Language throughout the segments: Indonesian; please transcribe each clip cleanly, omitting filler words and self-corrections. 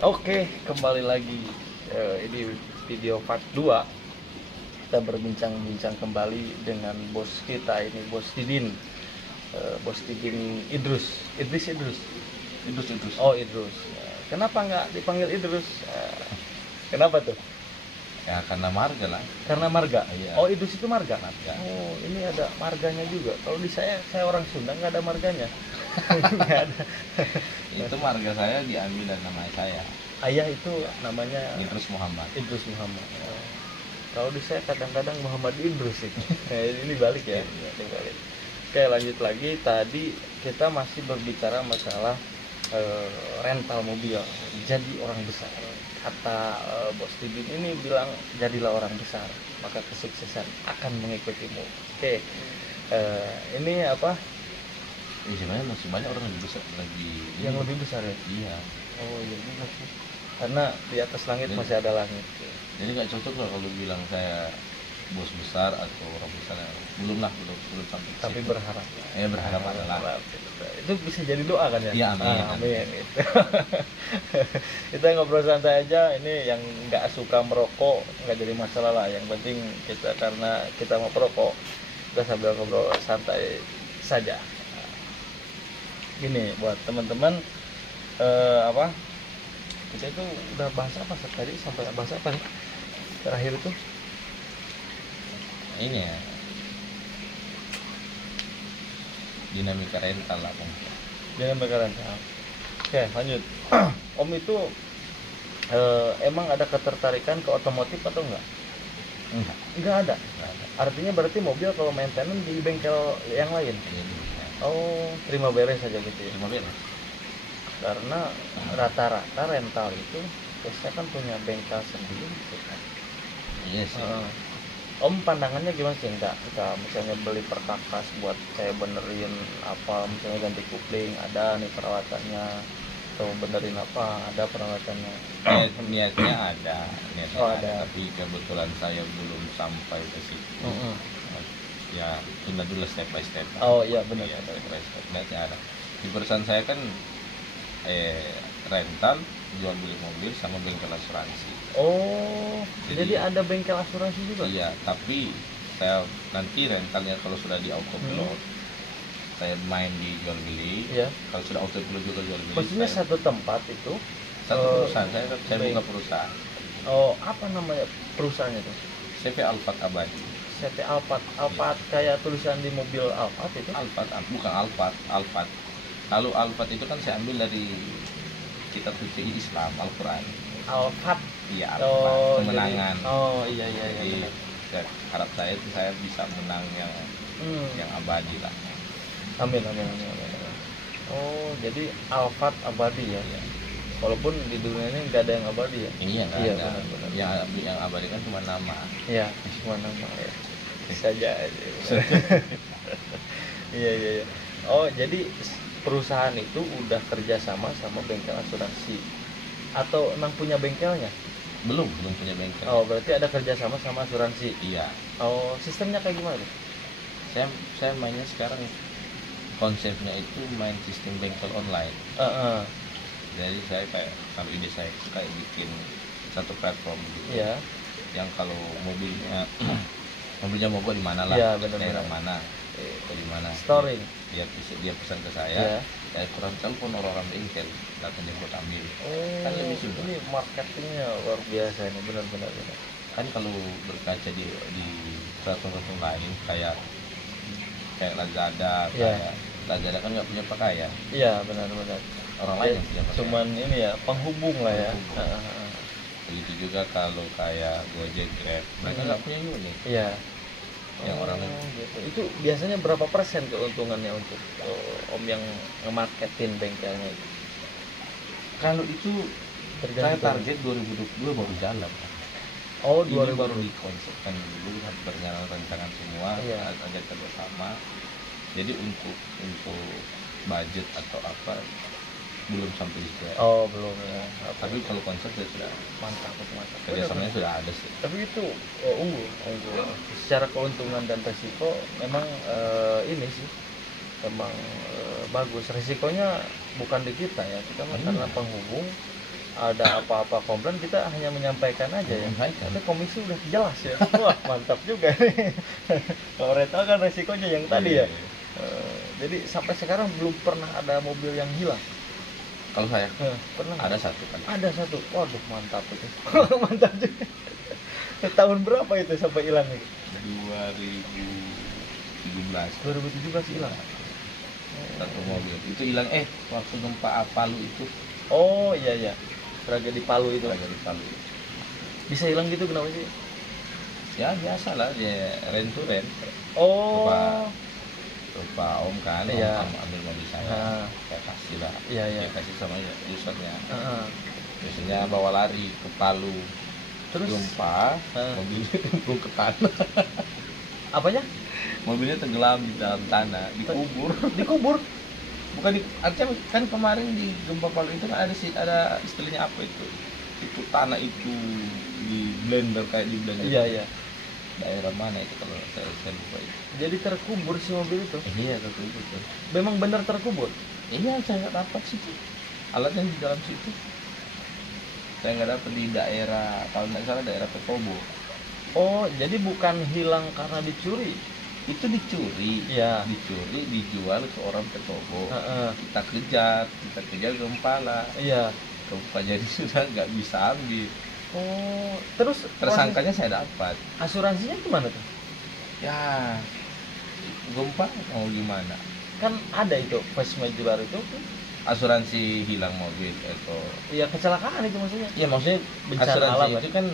Oke, kembali lagi. Ini video part 2. Kita berbincang-bincang kembali dengan bos kita ini, Bos Didin. Bos Didin Idrus. Idrus. Idrus. Oh, Idrus. Kenapa nggak dipanggil Idrus? Kenapa tuh? Ya karena marga lah. Karena marga. Iya. Oh, Idrus itu marga. Marga. Oh, ini ada marganya juga. Kalau di saya orang Sunda nggak ada marganya. Nggak ada. Itu marga saya diambil dari nama saya. Ayah itu namanya Idrus Muhammad. Idrus Muhammad. Kalau di saya kadang-kadang Muhammad Idrus itu. Ini balik ya. Dibalik. Oke, lanjut lagi. Tadi kita masih berbicara masalah rental mobil. Jadi orang besar. Kata Bos Didin ini bilang, jadilah orang besar, maka kesuksesan akan mengikutimu. Oke. Ini apa? Ini sebenarnya masih banyak orang yang bisa lagi. Yang lebih besar ya? Iya. Oh iya juga sih. Karena di atas langit Jadi- masih ada langit. Jadi nggak cocok lah kalau bilang saya bos besar atau orang besar. Belum sampai ke Tapi situ. berharap. Berharap adalah. Itu bisa jadi doa kan ya? Iya, amin. Amin. Itu. Kita ngobrol santai aja. Ini yang nggak suka merokok nggak jadi masalah lah. Yang penting kita, karena kita mau perokok, kita sambil ngobrol santai saja. Gini buat teman-teman, apa? Kita itu udah bahas apa tadi, sampai bahas apa nih? Terakhir itu Ini ya. Dinamika rental lah Bang. jangan bakaran. Oke, lanjut. Om itu emang ada ketertarikan ke otomotif atau enggak? Enggak. Enggak ada. Enggak ada. Artinya berarti mobil kalau maintenance di bengkel yang lain. Ini, ya. Oh, terima beres saja gitu ya. Cuma beres. Karena rata-rata rental itu biasanya kan punya bengkel sendiri gitu kan. Iya sih. Om pandangannya gimana sih? Enggak misalnya beli perkakas buat saya benerin apa, misalnya ganti kupling, ada nih perawatannya, atau benerin apa, ada perawatannya. Niatnya ada, Oh, ada. tapi kebetulan saya belum sampai ke situ. Ya tunda dulu step by step. Oh iya benar. Ya, step by step. Niatnya ada. Di perusahaan saya kan rental, jual beli mobil sama bengkel asuransi. Oh, jadi ada bengkel asuransi juga? Iya, tapi saya nanti rentalnya kalau sudah di autopilot, saya main di jual beli. Iya. Kalau sudah autopilot juga jual beli. Maksudnya saya- satu tempat itu? satu perusahaan, saya buka perusahaan. Oh, apa namanya perusahaannya tuh? CV Alphard Abadi. CT Alphard. Alphard kayak tulisan di mobil Alphard itu? Alphard, bukan Alphard. Lalu Alphard itu kan saya ambil dari kitab suci Islam, Al-Quran. Alphard. Iya, Oh, Alphard, kemenangan. iya Jadi benar. harap saya itu saya bisa menang yang abadi lah. Amin. Oh, jadi Alphard abadi ya? Iya. Walaupun di dunia ini nggak ada yang abadi ya? Iya, nggak Iya, ada. benar. Yang abadi kan cuma nama. Iya, cuma nama ya. Saja aja. Iya. Oh, jadi perusahaan itu udah kerjasama sama bengkel asuransi atau emang punya bengkelnya? Belum punya bengkel. Oh, berarti ada kerjasama sama asuransi. Iya. Oh, sistemnya kayak gimana tuh? Saya mainnya sekarang konsepnya itu main sistem bengkel online. Jadi saya kayak kalau ide saya itu kayak bikin satu platform gitu. Iya. Yang kalau mobilnya mogok di mana lah, Iya, benar-benar. daerah mana, di mana. Storing. Dia pesan ke Iya. saya kurang telepon orang bengkel, datang jemput ambil. Oh, Kan lebih simpel. ini marketingnya luar biasa ini, benar-benar. Kan kalau berkaca di platform lain kayak Lazada, Iya. kayak Lazada kan nggak punya pakaian, Iya, benar-benar. orang lain yang punya pakaian. Cuman ini ya, penghubung lah ya. Penghubung. Begitu juga kalau kayak Gojek, Grab, mereka nggak punya unit. Iya. Yang orang lain. gitu. Itu biasanya berapa persen keuntungannya untuk Om yang nge-marketin bengkelnya itu? Kalau itu saya Tergantung. target 2022 baru jalan. Oh, Ini 2000 baru dikonsepkan dulu, harus berjalan rancangan semua, Iya. ada kerjasama. Jadi untuk budget atau apa belum sampai di situ. Oh, belum ya. Tapi kalau konsep sudah mantap. kerjasamanya sudah ada sih. Tapi itu unggul. Secara keuntungan dan resiko memang ini sih memang bagus. Risikonya bukan di kita ya, kita mah Iya. karena penghubung ada apa-apa komplain kita hanya menyampaikan aja ya. Tapi komisi udah jelas ya. Wah mantap juga nih. Kalau rental kan resikonya yang tadi ya. Jadi sampai sekarang belum pernah ada mobil yang hilang. Kalau saya pernah ada satu kan. Ada satu. Waduh mantap itu. Mantap juga. Tahun berapa itu sampai hilang nih? 2017 hilang. Satu mobil itu hilang waktu gempa Palu itu. Oh iya tragedi Palu itu. Bisa hilang gitu kenapa sih? Ya biasa lah, dia rent to rent. Oh Lupa om kan, iya. Om ambil mobil saya, saya kasih lah. Iya. Saya kasih sama usernya. Biasanya bawa lari ke Palu. Terus gempa, mobilnya nyemplung ke tanah. Apanya? Mobilnya tenggelam di dalam tanah, dikubur. Bukan artinya kan kemarin di gempa Palu itu kan ada istilahnya apa itu tanah itu di blender kayak di blender. Iya. Daerah mana itu kalau saya lupa itu. Jadi terkubur si mobil itu? Iya terkubur tuh. Memang benar terkubur? Iya saya nggak dapat situ. Alatnya di dalam situ. Saya nggak dapat di daerah, kalau nggak salah daerah Petobo. Oh jadi bukan hilang karena dicuri? Itu dicuri, dicuri dijual ke orang Petobo. Kita kejar ke Gempala. Iya. Gempa jadi sudah nggak bisa ambil. Oh terus tersangkanya saya dapat. Asuransinya gimana tuh? Ya gempa mau gimana? Kan ada itu first modular itu asuransi hilang mobil atau iya kecelakaan itu maksudnya. Iya maksudnya bencana asuransi alam itu kan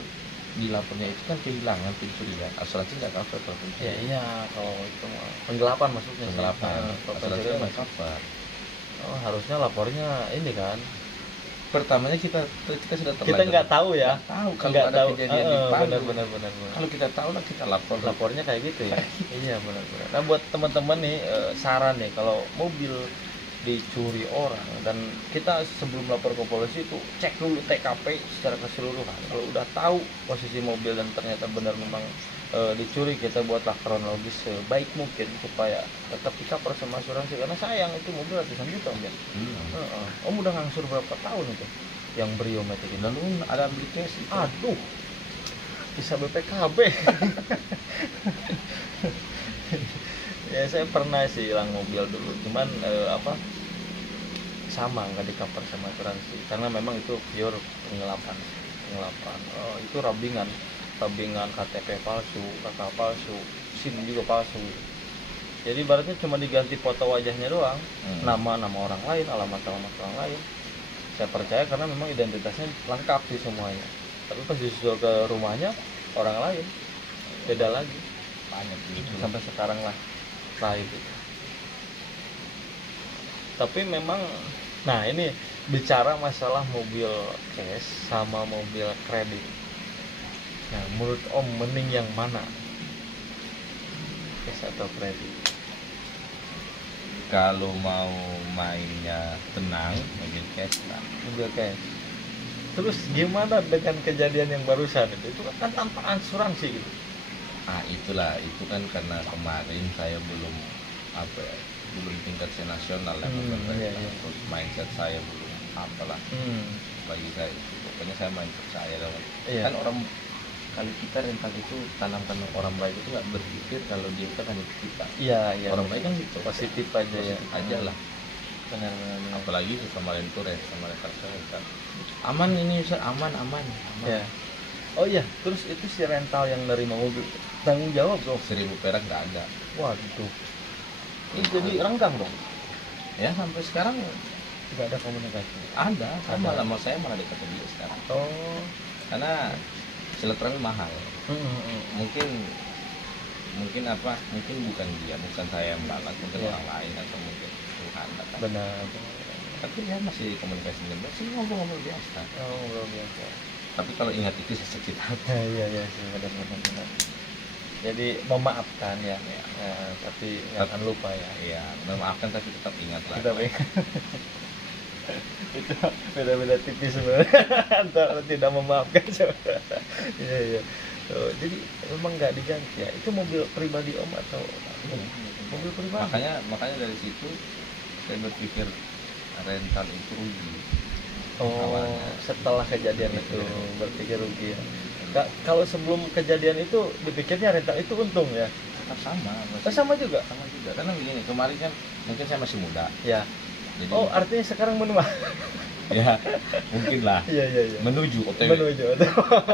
di lapornya itu kan kehilangan pencurian, asuransi nggak cover kalau pencurian. Iya kalau itu penggelapan maksudnya. Asuransi nggak cover. Oh harusnya lapornya ini kan. Pertamanya kita sudah terlanjur. Kita nggak tahu ya. Tahu kalau ada kejadian di Palu. Benar. Kalau kita tahu lah kita lapornya kayak gitu ya. Iya benar. Nah buat teman-teman nih saran nih kalau mobil dicuri orang dan kita sebelum lapor ke polisi itu cek dulu TKP secara keseluruhan. Kalau udah tahu posisi mobil dan ternyata benar memang dicuri, kita buatlah kronologis sebaik mungkin supaya tetap di cover sama asuransi karena sayang itu mobil ratusan juta om ya. Om udah ngangsur berapa tahun itu yang Brio Matic ini? Lalu ada beli cash itu. Aduh bisa BPKB. Ya saya pernah sih hilang mobil dulu cuman sama nggak di cover sama asuransi karena memang itu pure penggelapan. Itu rabingan KTP palsu, KK palsu, SIM juga palsu. Jadi ibaratnya cuma diganti foto wajahnya doang, nama orang lain, alamat orang lain. Saya percaya karena memang identitasnya lengkap sih semuanya. Tapi pas disusul ke rumahnya orang lain, beda lagi. Banyak gitu. Sampai sekarang lah itu. Tapi memang, nah ini bicara masalah mobil cash sama mobil kredit. Nah, menurut Om mending yang mana? Cash atau kredit? Kalau mau mainnya tenang, mobil cash lah. Mobil cash. Terus gimana dengan kejadian yang barusan itu? Itu kan tanpa asuransi gitu. Itu kan karena kemarin saya belum tingkat nasional ya, terus mindset saya belum apalah. Bagi saya pokoknya saya mindset saya kan orang kalau kita rental itu tanamkan orang baik itu nggak berpikir kalau dia itu kan kita. Iya. Orang baik kan gitu. Positif aja lah. Benar. Apalagi sama rental sama rental aman ini aman. Ya. Oh iya, terus itu si rental yang nerima mobil tanggung jawab dong. 1.000 perak nggak ada. Waduh. Ini jadi renggang dong. Ya sampai sekarang tidak ada komunikasi. Ada. Malah saya malah dekat dia sekarang. Oh. Karena silaturahmi mahal. Mungkin bukan dia, bukan saya yang melalat, mungkin orang lain atau mungkin Tuhan. Benar. Tapi dia masih komunikasi dengan masih ngobrol biasa. Ngobrol biasa. Tapi kalau ingat itu saya sakit hati. Iya sih benar. Jadi memaafkan ya. Tapi jangan lupa ya. Iya, memaafkan tapi tetap ingat lah. Tetap ingat. Itu beda-beda tipis sebenarnya antara tidak memaafkan. Iya. Jadi memang nggak diganti ya. Itu mobil pribadi Om atau mobil pribadi? Makanya dari situ saya berpikir rental itu rugi. Oh, setelah kejadian itu berpikir rugi ya. Kalau sebelum kejadian itu dipikirnya rental itu untung ya. Sama Sama juga. sama juga karena begini, kemarin kan mungkin saya masih muda Ya. jadi Oh, artinya sekarang menua. ya mungkin lah Iya, iya, iya. menuju OTW. Menuju.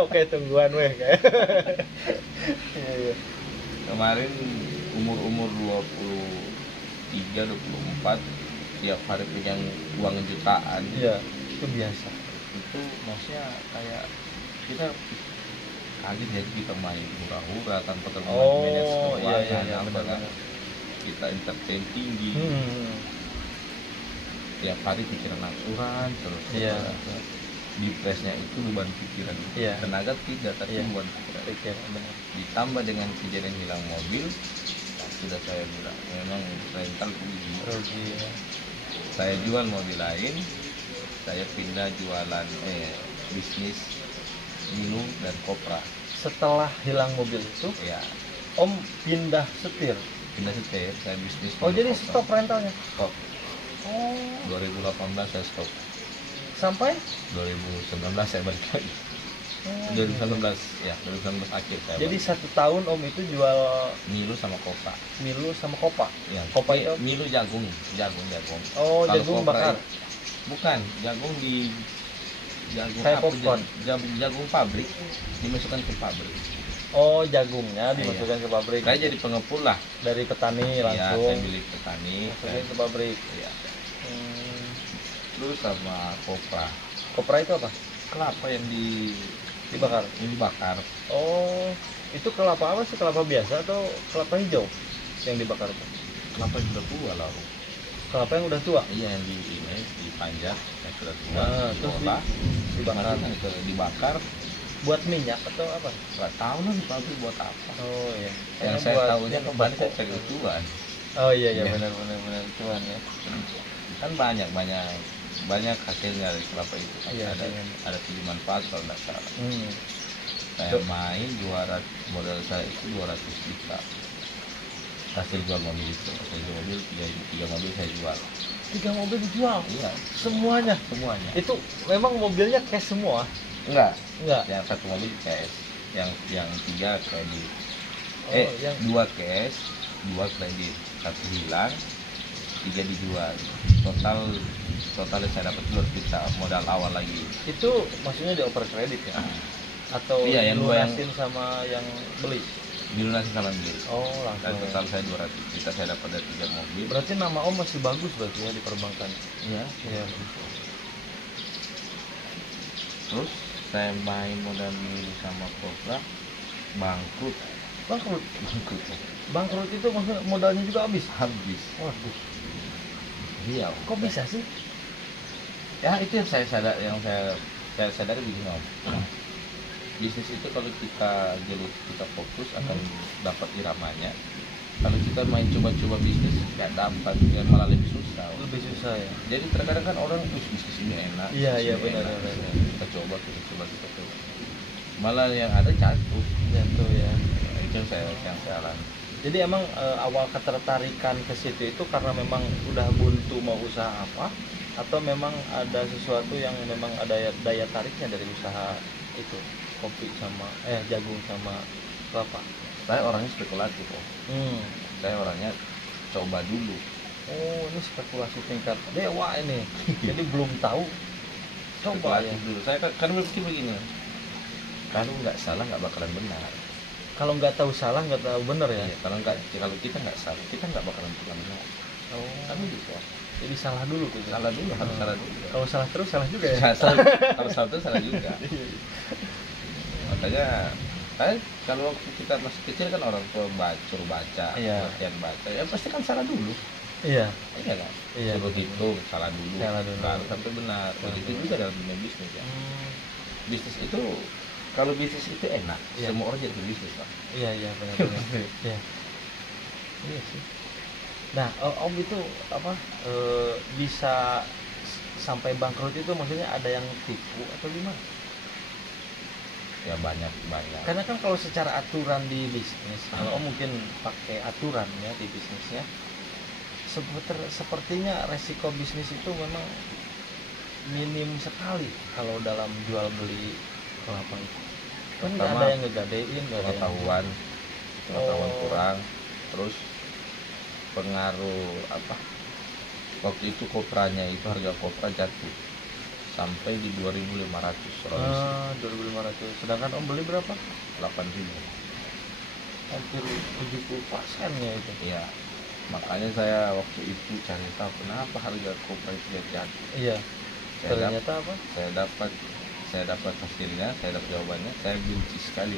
Oke, tungguan weh kayak. Iya, iya. Kemarin umur 23 24 tiap hari pegang uang jutaan. Iya, itu biasa. Itu maksudnya kayak kita kali jadi kita main hura-hura tanpa terlalu manage keuangan, iya, apa benar, kan. benar. Kita entertain tinggi, tiap hari pikiran angsuran terus. Iya. Depresnya itu beban pikiran, Iya. tenaga tidak, tapi Iya. beban pikiran. Pikir benar. Ditambah dengan kejadian hilang mobil, sudah saya bilang memang rental rugi. Rugi ya. Saya jual mobil lain, saya pindah jualan bisnis minum dan kopra. Setelah hilang mobil itu, Ya, Om pindah setir. pindah setir, saya bisnis. Oh, minum jadi kopra. stop rentalnya. Stop. Oh, 2018 saya stop. sampai 2019 saya balik lagi. 2019 ya, 2019 akhir saya. Jadi balik. 1 tahun Om itu jual Milu sama kopra. Milu sama kopa. Ya, Kopa itu? Milu jagung. Oh, Kalau jagung kopra bakar. Bukan, jagung di jagung Kayak apa, popcorn. jagung pabrik dimasukkan ke pabrik. Oh, jagungnya dimasukkan ke pabrik. Saya jadi pengepul lah. Dari petani Ya, langsung saya beli petani, masukin ke pabrik. ya. Hmm. Terus sama kopra. Kopra itu apa? Kelapa yang Dibakar. dibakar. Oh, itu kelapa apa sih? Kelapa biasa atau kelapa hijau yang dibakar itu? Kelapa yang sudah tua lah. Kelapa yang udah tua. Iya, yang dipanjat yang sudah tua. Nah, terus diolah, dibakar. dimasukin ke dibakar. Buat minyak atau apa? Nggak tahu lah di pabrik buat apa. Oh iya. Yang Karena saya buat tahunya kemarin saya pokok. cari tuan. Oh iya, iya, Ya. benar cuan ya. Kan banyak hasilnya dari kelapa itu. Iya, ada iya. ada 7 manfaat kalau nggak salah. Saya Tuh. main juara, modal saya itu 200 juta hasil jual mobil itu. Saya jual mobil, tiga mobil saya jual. 3 mobil dijual. Iya, Semuanya. semuanya. Itu memang mobilnya cash semua. Enggak, Enggak. yang satu mobil cash, yang 3 kredit. Oh, yang 2 cash, 2 kredit, 1 hilang, 3 dijual. Total saya dapat 2 juta modal awal lagi. itu maksudnya dioper kredit ya? Atau Iya, yang dua yang- dilunasin sama yang beli? Dilunasi sama beli. Oh, Dan langsung. total saya 200 juta saya dapat dari 3 mobil. Berarti nama Om masih bagus berarti ya di perbankan. Iya. Iya. Terus saya main modal milik sama kopra, bangkrut. Bangkrut. Bangkrut. Bangkrut itu maksudnya modalnya juga habis. Habis. Waduh, Iya. kok bisa sih? Ya itu yang saya sadari begini Om. Bisnis itu kalau kita gelut, kita fokus akan dapat iramanya. Kalau kita main coba-coba bisnis nggak dapat, ya malah lebih susah. Om. Lebih susah ya. Jadi terkadang kan orang bisnis ini enak. Iya, bisnis iya, ini benar, enak. benar. Kita coba. Malah yang ada jatuh. Jatuh ya. Itu yang saya alami. Jadi emang awal ketertarikan ke situ itu karena memang udah buntu mau usaha apa, atau memang ada sesuatu yang memang ada daya tariknya dari usaha itu, kopi sama jagung sama kelapa. Saya orangnya spekulatif Om. Saya orangnya coba dulu. Oh, ini spekulasi tingkat dewa ini. Jadi belum tahu, coba ya. Spekulatif dulu. Saya kan berpikir begini. Kalau nggak salah nggak bakalan benar. Kalau nggak tahu salah, nggak tahu benar ya. Iya, kalau kita nggak salah, kita nggak bakalan pernah benar. Oh, Kami gitu. jadi salah dulu gitu. Salah dulu, harus salah dulu. Kalau salah terus salah juga ya. Kalau salah itu salah juga. Makanya, kalau waktu kita masih kecil kan orang tua suruh baca, Iya. latihan baca, ya pasti kan salah dulu. Iya. Iya kan? Iya. Suruh hitung, salah dulu. Salah dulu. Baru sampai benar. Salah Begitu dulu. juga dalam dunia bisnis ya. Hmm, Bisnis itu, kalau bisnis itu enak, Iya. semua orang jadi bisnis Pak. iya, iya, benar. Iya. Iya sih. Nah, Om itu apa bisa sampai bangkrut itu maksudnya ada yang tipu atau gimana? Ya banyak. Karena kan kalau secara aturan di bisnis, kalau Om mungkin pakai aturan ya di bisnisnya, sepertinya resiko bisnis itu memang minim sekali kalau dalam jual beli kelapa itu. Kan nggak Pertama, ada yang ngegadein, nggak ada yang pengetahuan kurang, terus pengaruh apa, waktu itu kopranya itu harga kopra jatuh sampai di 2.500 Sulawesi. 2.500. Sedangkan Om beli berapa? 8.000. Hampir 70% ya itu. Iya, makanya saya waktu itu cari tahu kenapa harga kopra itu jatuh. Iya. Saya Ternyata apa? saya dapat hasilnya, saya dapat jawabannya. Saya benci sekali.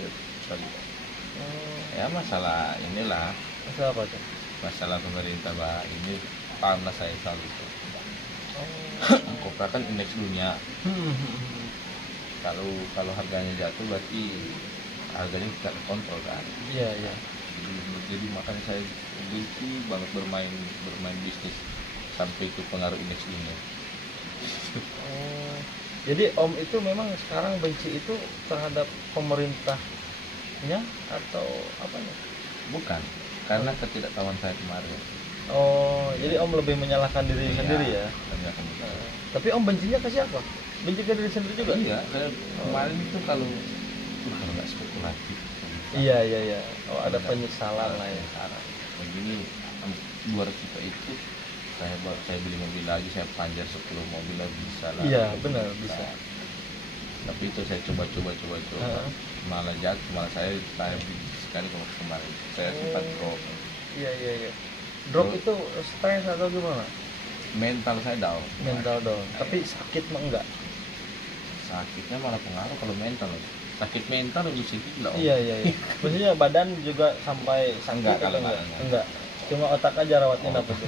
Ya masalah inilah, Masalah apa tuh? masalah pemerintah bah, ini panas saya selalu itu. Kopra kan indeks dunia. Kalau harganya jatuh berarti harganya tidak terkontrol kan. Iya, iya. Jadi makanya saya benci banget bermain bisnis sampai itu pengaruh indeks dunia. Jadi Om itu memang sekarang benci itu terhadap pemerintahnya atau apanya? Bukan, karena ketidaktahuan saya kemarin. Jadi Om lebih menyalahkan diri sendiri ya? Tapi Om bencinya ke siapa? Benci ke diri sendiri juga? Iya, saya kemarin itu kalau nggak spekulatif. Iya. Ada penyesalan lah ya. Begini, 200 juta itu saya beli mobil lagi, saya panjar 10 mobil lagi bisa lah. Iya, benar bisa. Tapi itu saya coba malah jatuh, malah saya sekali kemarin saya sempat drop. Iya. Drop itu stres atau gimana? Mental saya down. Tapi sakit mah enggak? Sakitnya malah pengaruh kalau mental. Sakit mental lebih sedikit loh. Iya. Maksudnya badan juga sampai sakit Enggak. Enggak. Cuma otak aja rawat inap itu.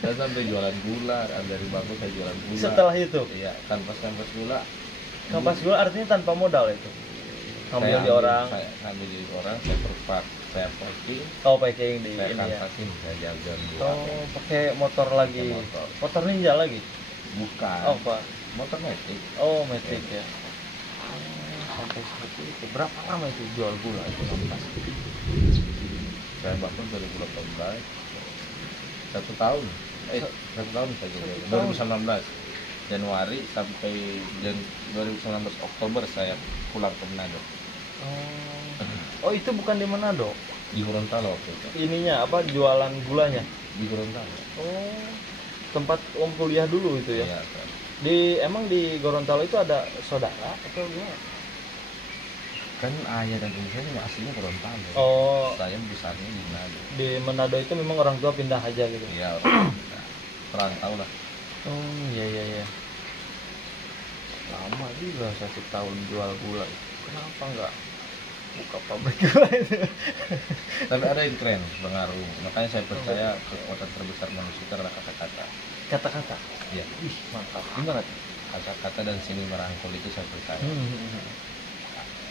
Saya sampai jualan gula, dari bangku saya jualan gula. Setelah itu? Iya, kanvas gula. Kanvas gula artinya tanpa modal itu? Ambil di orang? Saya ambil di orang, saya perpak, saya packing. Packing di saya ini ya? kanvasin, saya jaga. Pakai motor lagi? Motor Ninja lagi? Bukan. Apa? Motor Matic. Matic ya. Sampai seperti itu. Berapa lama itu jual gula itu kanvas? Saya bangun 2018, 1 tahun. 1 tahun saja. 2019 Januari sampai 2019 Oktober saya pulang ke Manado. Itu bukan di Manado? Di Gorontalo waktu itu. Ininya apa, jualan gulanya? Di Gorontalo. Tempat Om kuliah dulu itu ya? Iya. Emang di Gorontalo itu ada saudara atau gimana? Kan ayah dan ibu saya aslinya Gorontalo. Saya besarnya di Manado. Di Manado itu memang orang tua pindah aja gitu? Iya, orang pindah. Perantau lah. Iya. Lama juga 1 tahun jual gula. Kenapa enggak buka pabrik gula itu? Tapi ada yang keren, pengaruh. Makanya saya percaya kekuatan terbesar manusia itu adalah kata-kata. Kata-kata? Iya. Mantap. Gimana tuh? Kata-kata dan seni merangkul itu saya percaya.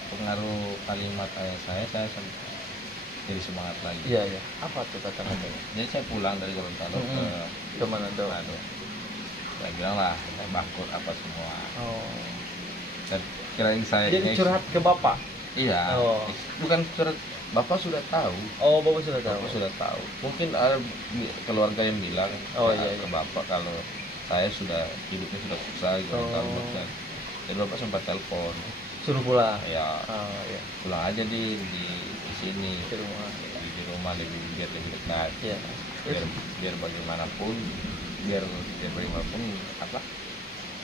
Pengaruh kalimat ayah saya jadi semangat lagi. Iya. Apa tuh kata-katanya? Jadi saya pulang dari Gorontalo ke Manado. Saya bilang lah, saya bangkrut apa semua. Dan kirain saya jadi curhat ke bapak? Iya. Bukan curhat, bapak sudah tahu. Bapak sudah tahu. Mungkin ada keluarga yang bilang ke bapak kalau saya hidupnya sudah susah gitu. Jadi bapak sempat telepon, suruh pulang. Ya. Pulang aja di sini. Di rumah biar lebih dekat. Iya. Biar bagaimanapun apa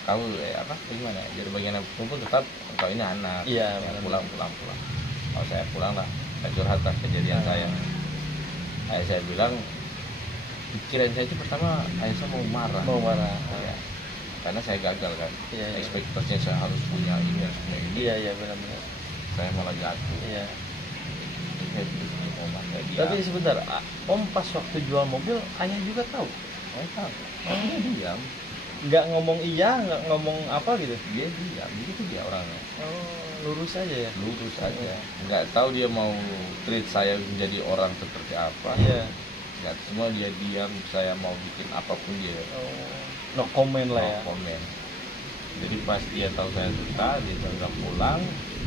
kau gimana, biar bagaimanapun pun tetap kau ini anak. Iya. Pulang. Kalau saya pulang lah, saya curhat lah kejadian saya. Ayah saya bilang, pikiran saya itu pertama ayah saya mau marah. Ya. Karena saya gagal kan. Ekspektasinya saya harus punya ini, harus punya ini. Iya, benar-benar. Saya malah jatuh. Iya. Tapi sebentar, Om pas waktu jual mobil, ayah juga tahu? Saya tahu. Dia diam. Nggak ngomong iya, nggak ngomong apa gitu? Dia diam, begitu dia orangnya. Lurus aja ya? Lurus aja. Nggak tahu dia mau treat saya menjadi orang seperti apa. Iya. Nggak, semua dia diam, saya mau bikin apapun dia. No comment lah ya? No comment. Jadi pas dia tahu saya suka, dia nggak pulang,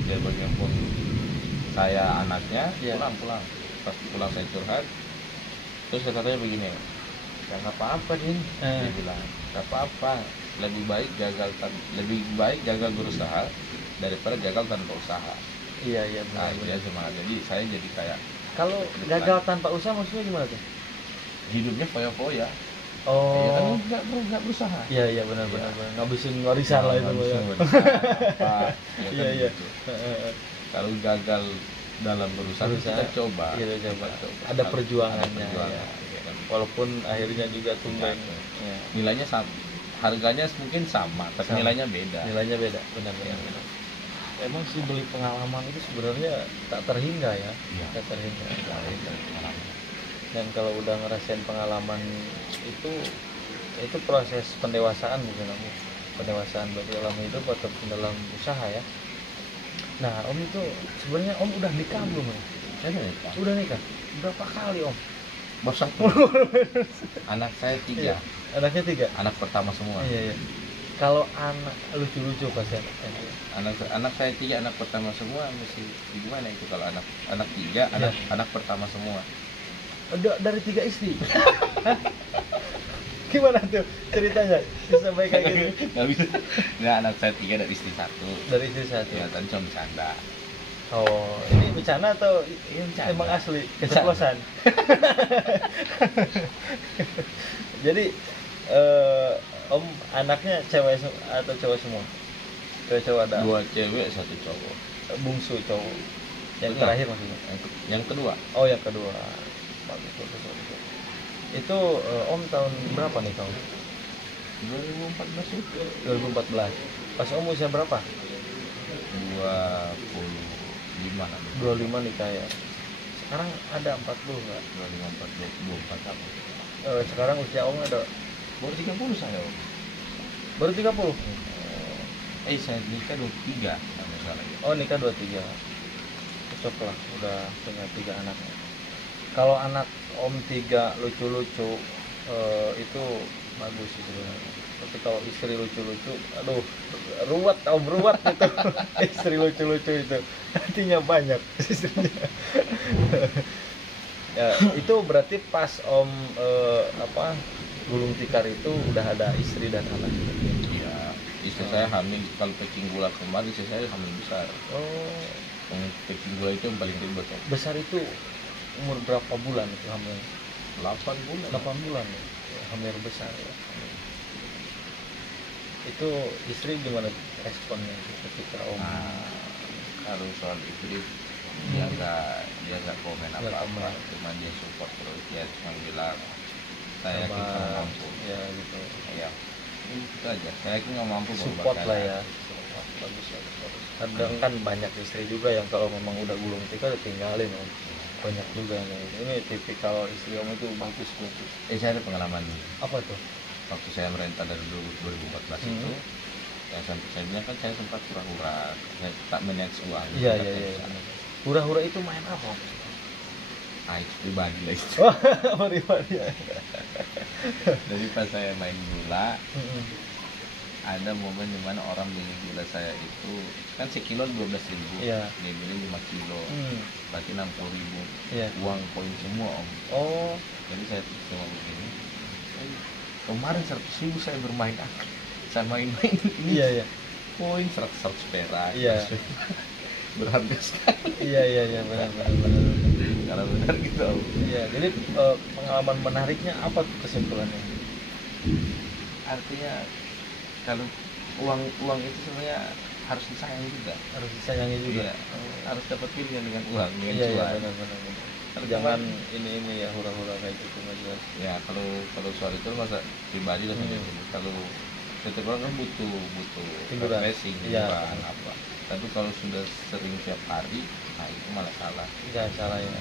dia bagaimanapun saya anaknya, pulang. Pas pulang saya curhat, terus katanya begini, nggak apa-apa Din, dia bilang nggak apa-apa, lebih baik gagal berusaha daripada gagal tanpa usaha. Iya Nah benar. dia semangat, jadi saya jadi kayak Kalau gagal tanpa usaha maksudnya gimana tuh? hidupnya foya-foya. Oh. Ya kan nggak berusaha. Iya benar. Ngabisin warisan lah itu ya. Iya. Kalau gagal dalam berusaha kita coba. Ada perjuangannya. Ya. Walaupun akhirnya juga tumbang. Ya. Nilainya sama, harganya mungkin sama, tapi nilainya beda. Nilainya beda, benar. Emang sih beli pengalaman itu sebenarnya tak terhingga ya. Iya. Tak terhingga. Dan kalau udah ngerasain pengalaman itu proses pendewasaan mungkin Om. Pendewasaan baik dalam hidup ataupun dalam usaha ya. Nah Om itu sebenarnya Om udah nikah belum ya? Saya nikah. Udah nikah. Berapa kali Om? Bosan. Anak saya 3. Iya. Anaknya 3. Anak pertama semua. Iya. Kalau anak lucu-lucu pasti anak saya 3, anak pertama semua, mesti gimana itu kalau anak 3, anak pertama semua. Dari 3 istri. Gimana tuh ceritanya? Bisa baik kayak gitu? Nggak bisa. Nggak, anak saya 3 dari istri 1. Dari istri 1. Ya, tadi cuma bercanda. Oh, ini bercanda atau emang asli keceplosan? Jadi Om anaknya cewek atau cowok semua? Cewek-cowok ada? 2 cewek 1 cowok. Bungsu cowok. Yang terakhir maksudnya? Yang kedua. Oh, yang kedua. Bagus. Itu Om tahun berapa nih tahun? 2014 itu. 2014. Pas Om usia berapa? 25 lah. 25 nikah ya. Sekarang ada 40 nggak? 25, 24 apa? Sekarang usia Om ada baru 30 saya Om. Baru 30? Saya nikah 23 kalau salah ya. Oh, nikah 23. Cocok lah, udah punya 3 anak. Kalau anak Om 3 lucu-lucu itu bagus sih sebenarnya. Tapi kalau istri lucu-lucu, aduh, ruwet itu. Istri lucu-lucu itu artinya banyak istrinya. Ya, itu berarti pas Om gulung tikar itu udah ada istri dan anak. Iya, istri saya hamil. Kalau pecing gula kemarin istri saya hamil besar. Oh, pecing gula itu yang paling ribet Om. Besar itu umur berapa bulan itu hamil? 8 bulan. 8 bulan ya, hamil besar ya. Itu istri gimana responnya ketika Om? Kalau soal istri dia nggak komen apa-apa, cuma dia support terus. Dia cuma bilang saya yakin kamu mampu. Ya gitu. Ya itu aja, saya yakin kamu mampu. Support lah ya. Bagus. Kadang kan banyak istri juga yang kalau memang udah gulung tikar tinggalin Om. Banyak juga nih. Ini tipikal istri Om itu bagus. Saya ada pengalaman. Apa tuh? Waktu saya merentah dari 2014 itu, saya bilang kan saya sempat hura-hura, saya tak manage uang. Iya. Hura-hura itu main apa? Itu pribadi lah itu. Pribadi ya. Jadi pas saya main gula, ada momen dimana orang beli gula saya itu kan sekilo 12.000, dia beli 5 kilo, berarti 60.000. Uang koin semua Om. Oh, jadi saya cuma begini. Kemarin 100.000 saya bermain saya main-main ini. Iya. Koin 100 perak. Iya. Berharga sekali. Iya, benar. Kalau benar gitu. Iya, jadi pengalaman menariknya apa tuh kesimpulannya? Artinya kalau uang itu sebenarnya harus disayangi juga. Harus disayangi juga. Iya. Harus dapat pilihan dengan uang, dengan cuan. Iya, benar. Jangan ini ya hura-hura kayak gitu nggak jelas. Ya kalau soal itu masa pribadi lah. Kalau setiap orang kan butuh refreshing, hiburan apa. Tapi kalau sudah sering tiap hari, nah itu malah salah. Jangan salah ya.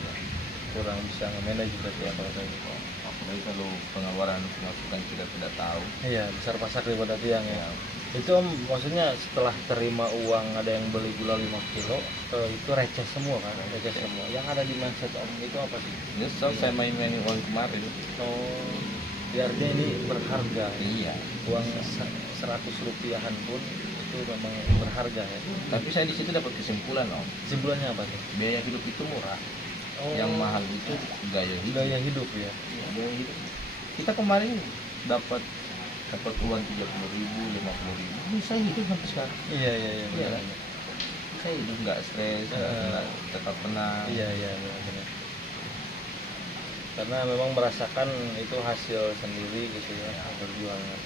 Kurang bisa nge-manage juga ya kalau kayak gitu. Apalagi kalau pengeluaran pemasukan kita tidak tahu. Iya, besar pasak daripada tiang ya. Itu Om, maksudnya setelah terima uang ada yang beli gula 5 kilo, itu receh semua kan? Receh semua. Yang ada di mindset Om itu apa sih? Nyesel saya main-mainin uang kemarin. Oh, biarnya ini berharga. Iya. Uang 100 rupiahan pun itu memang berharga ya. Tapi saya di situ dapat kesimpulan Om. Kesimpulannya apa tuh? Biaya hidup itu murah. Oh. Yang mahal itu gaya hidup. Gaya hidup ya. Gaya hidup. kita kemarin dapat uang 30.000, 50.000, bisa hidup sampai sekarang. Iya Iya kan? Saya hidup nggak stres, nggak tetap tenang. Iya benar. Karena memang merasakan itu hasil sendiri gitu ya, perjuangan.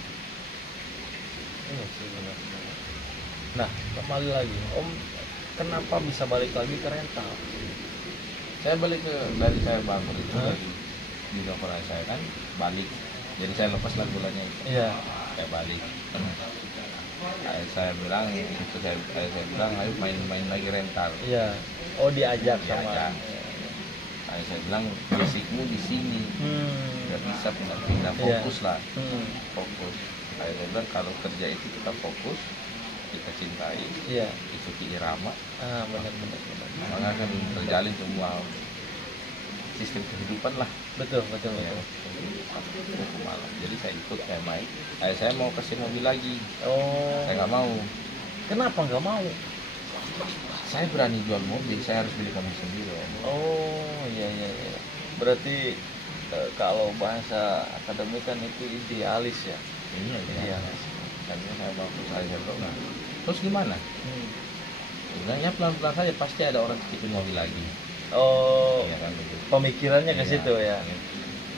Iya sih benar. Nah, kembali lagi, Om kenapa bisa balik lagi ke rental? Saya balik dari saya bangun itu di laporan saya kan balik, jadi saya lepas lah gulanya itu. Iya. Saya balik. Saya bilang saya bilang ayo main lagi rental. Iya. Oh diajak sama. Saya bilang basicmu di sini, nggak bisa pindah-pindah, fokus lah, fokus. Saya bilang kalau kerja itu kita fokus, kita cintai, ikuti irama, benar. maka akan terjalin semua sistem kehidupan lah. Betul. Malam. Jadi saya ikut, saya main. Saya mau kasih mobil lagi. Oh. Saya nggak mau. Kenapa nggak mau? Saya berani jual mobil, saya harus beli mobil sendiri. Oh iya. Berarti kalau bahasa akademik kan itu idealis ya. Iya. Idealis. Karena saya bawa saya nah. Terus gimana? Sebenarnya pelan-pelan saja pasti ada orang titipin mobil lagi. Oh. Iya kan begitu. Pemikirannya ke situ ya.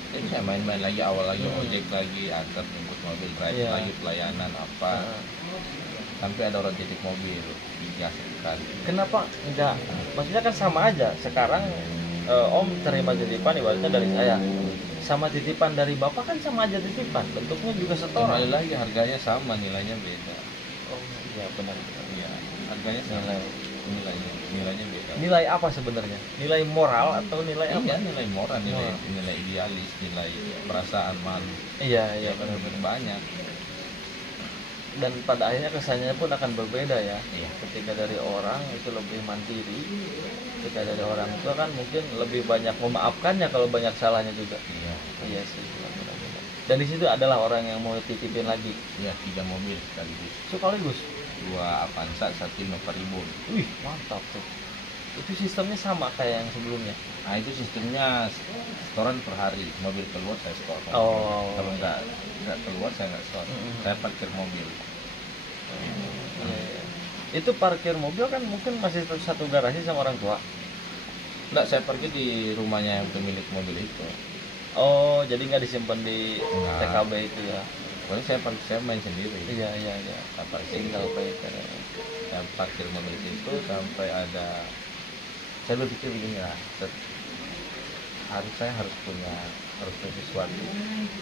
Jadi saya main-main lagi, awal lagi ojek lagi, antar jemput mobil, drive lagi, pelayanan apa. Sampai ada orang titip mobil, digasihkan. Kenapa enggak? Maksudnya kan sama aja. Sekarang Om terima titipan ibaratnya dari saya. Sama titipan dari Bapak kan sama aja titipan. Bentuknya juga setoran. Kembali lagi harganya sama, nilainya beda. Oh iya benar. Iya, harganya sama. Nilainya beda. Nilai apa sebenarnya? Nilai moral atau nilai apa? Iya, nilai moral, nilai idealis, nilai perasaan malu. Iya benar. Banyak. Dan pada akhirnya kesannya pun akan berbeda ya. Iya. Ketika dari orang itu lebih mandiri, ketika dari orang tua kan mungkin lebih banyak memaafkannya kalau banyak salahnya juga. Iya sih benar. Dan di situ adalah orang yang mau titipin lagi. Iya, 3 mobil sekaligus. 2 Avanza, 1 Innova Reborn. Wih mantap tuh. Itu sistemnya sama kayak yang sebelumnya. Nah itu sistemnya setoran per hari, mobil keluar saya store. Oh. Kalau nggak keluar saya nggak store. Saya parkir mobil. Iya. Itu parkir mobil kan mungkin masih satu garasi sama orang tua. Nggak, saya parkir di rumahnya yang pemilik mobil itu. Oh, jadi nggak disimpan di TKB itu ya? Pokoknya saya main sendiri. Iya. Saya parkir. Tinggal parkir. Saya parkir mobil itu sampai ada. Saya berpikir begini lah. Saya harus punya sesuatu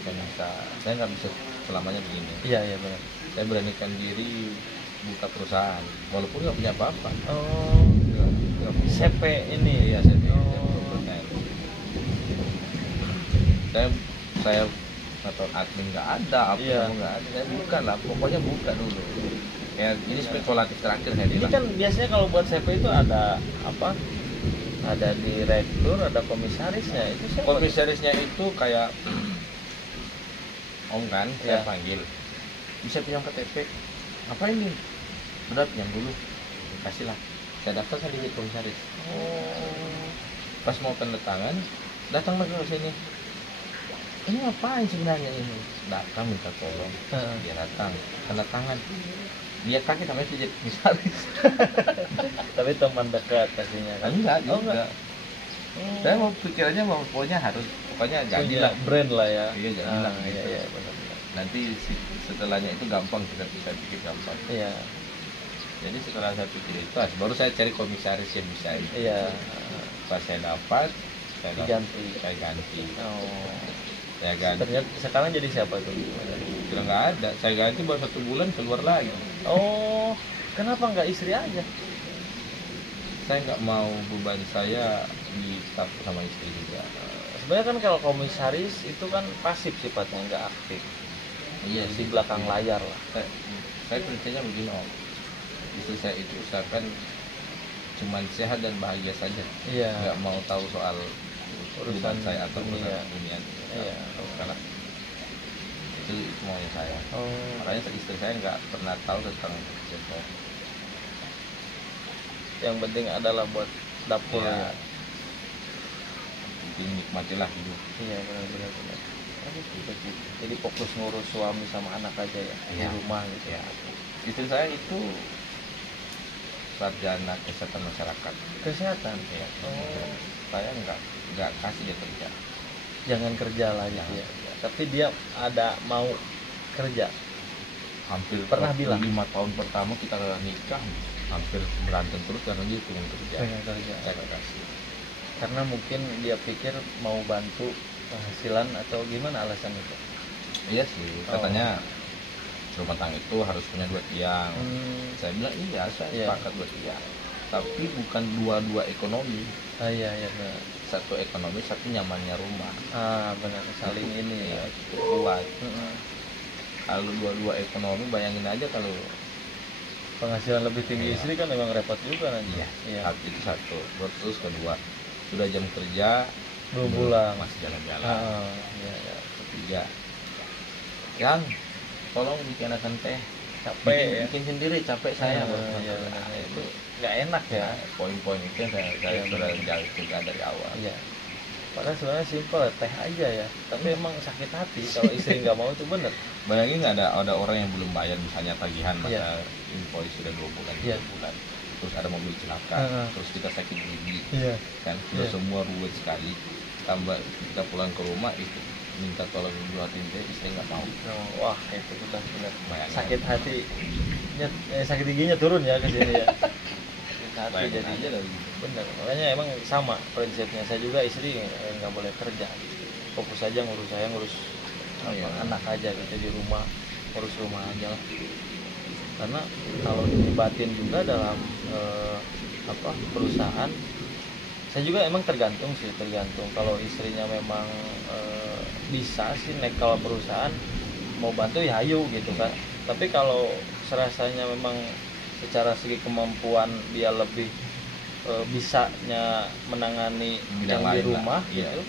yang bisa. Saya nggak bisa selamanya begini. Iya benar. Saya beranikan diri buka perusahaan, walaupun nggak punya apa-apa. Oh. CP ini. Iya, CP. 20%. Saya atau admin nggak ada, apa nggak ada, saya buka lah, pokoknya buka dulu. Ya ini spekulatif terakhir saya bilang. Ini kan biasanya kalau buat CP itu ada apa? Ada direktur, ada komisarisnya. Itu siapa? Komisarisnya itu kayak Om kan, saya panggil. Bisa pinjam KTP. Apa ini? Berat pinjam dulu. Kasih lah. Saya daftar saya di komisaris. Oh. Pas mau tanda tangan, datang lagi ke sini. Ini ngapain sebenarnya ini? Datang minta tolong. Dia datang, tanda tangan. Dia kaget sampai jadi komisaris. Tapi teman dekat pastinya kan? Enggak juga. Saya mau pikirannya pokoknya jadilah brand lah ya. Iya jadilah. Iya benar. Nanti setelahnya itu gampang, kita bisa pikir gampang. Iya. Jadi setelah saya pikir itu, baru saya cari komisaris yang bisa itu. Iya. Pas saya dapat, saya ganti. Oh. Saya ganti. Ternyata sekarang jadi siapa tuh? Kira nggak ada. Saya ganti baru 1 bulan keluar lagi. Oh, kenapa nggak istri aja? Saya nggak mau beban saya di sama istri juga. Sebenarnya kan kalau komisaris itu kan pasif sifatnya, nggak aktif. Iya, di belakang layar lah. Saya prinsipnya begini Om. Istri saya itu usahakan cuman sehat dan bahagia saja. Iya. Nggak mau tahu soal urusan saya atau urusan dunia. Iya. Karena itu maunya saya. Makanya istri saya nggak pernah tahu tentang kerja saya. Yang penting adalah buat dapur ya. Jadi nikmatilah hidup. Iya benar. begitu. Jadi fokus ngurus suami sama anak aja ya, di rumah gitu ya. Istri saya itu sarjana kesehatan masyarakat. Kesehatan ya. Saya nggak kasih dia kerja, jangan kerja lah gitu ya. Tapi dia ada mau kerja. Hampir pernah bilang 5 tahun pertama kita nikah hampir berantem terus karena dia pengen kerja. Saya nggak kasih. Karena mungkin dia pikir mau bantu penghasilan atau gimana alasan itu? Iya sih, katanya rumah tangga itu harus punya 2 tiang. Saya bilang iya, saya sepakat 2 tiang. Tapi bukan dua ekonomi. Iya benar. Satu ekonomi, satu nyamannya rumah. Benar, saling ini ya, kuat. Kalau dua ekonomi, bayangin aja kalau penghasilan lebih tinggi istri kan memang repot juga nanti. Iya. Itu satu. Terus kedua, sudah jam kerja belum pulang, masih jalan-jalan. Ketiga, yang tolong bikinkan teh, capek bikin sendiri, capek saya. Itu nggak enak ya. Poin-poin itu yang saya sudah jaga dari awal. Iya. Padahal sebenarnya simpel, teh aja ya. Tapi emang sakit hati kalau istri nggak mau, itu bener. Bayangin nggak ada orang yang belum bayar, misalnya tagihan masa invoice sudah 2 bulan, 3 bulan. Terus ada mobil celaka, terus kita sakit gigi, kan sudah semua ruwet sekali. Tambah kita pulang ke rumah itu minta tolong buatin teh, istri nggak mau. Wah, itu benar sakit hati. Sakit giginya turun ya ke sini ya. Hati jadi aja dari bener. Makanya emang sama prinsipnya, saya juga istri nggak boleh kerja, fokus aja ngurus anak aja gitu di rumah, ngurus rumah aja lah. Karena kalau dilibatin juga dalam perusahaan, saya juga emang tergantung kalau istrinya memang bisa sih naik kalau perusahaan mau bantu ya ayo gitu kan. Tapi kalau serasanya memang secara segi kemampuan dia lebih bisanya menangani yang di rumah gitu,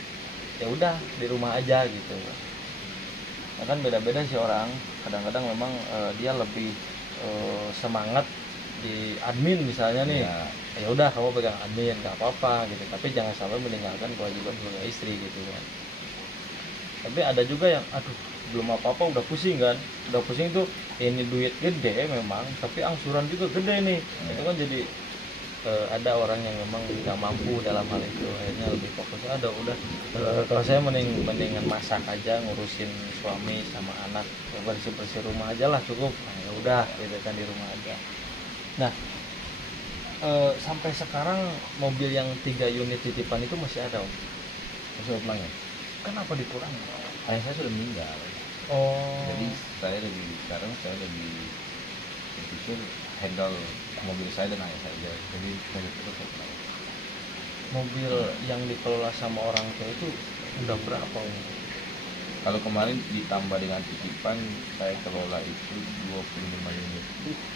ya udah di rumah aja gitu. Nah, kan beda-beda sih orang, kadang-kadang memang dia lebih semangat di admin misalnya nih, ya udah kamu pegang admin nggak apa-apa gitu, tapi jangan sampai meninggalkan kewajiban sebagai istri gitu kan. Tapi ada juga yang belum apa-apa udah pusing kan, tuh ini duit gede memang, tapi angsuran juga gede nih. Itu kan jadi ada orang yang memang nggak mampu dalam hal itu, akhirnya lebih fokus udah kalau saya mendingan masak aja, ngurusin suami sama anak, bersih rumah aja lah cukup. Ya udah gitu kan, di rumah aja. Nah, sampai sekarang mobil yang 3 unit titipan itu masih ada, Om? Masih pulang ya? Kenapa dikurang? Ayah saya sudah meninggal. Jadi sekarang saya lebih berpikir handle mobil saya dan ayah saya. Jadi mobil itu saya pulang. Mobil yang dikelola sama orang tua itu udah berapa, Om? Kalau kemarin ditambah dengan titipan, saya kelola itu 25 unit.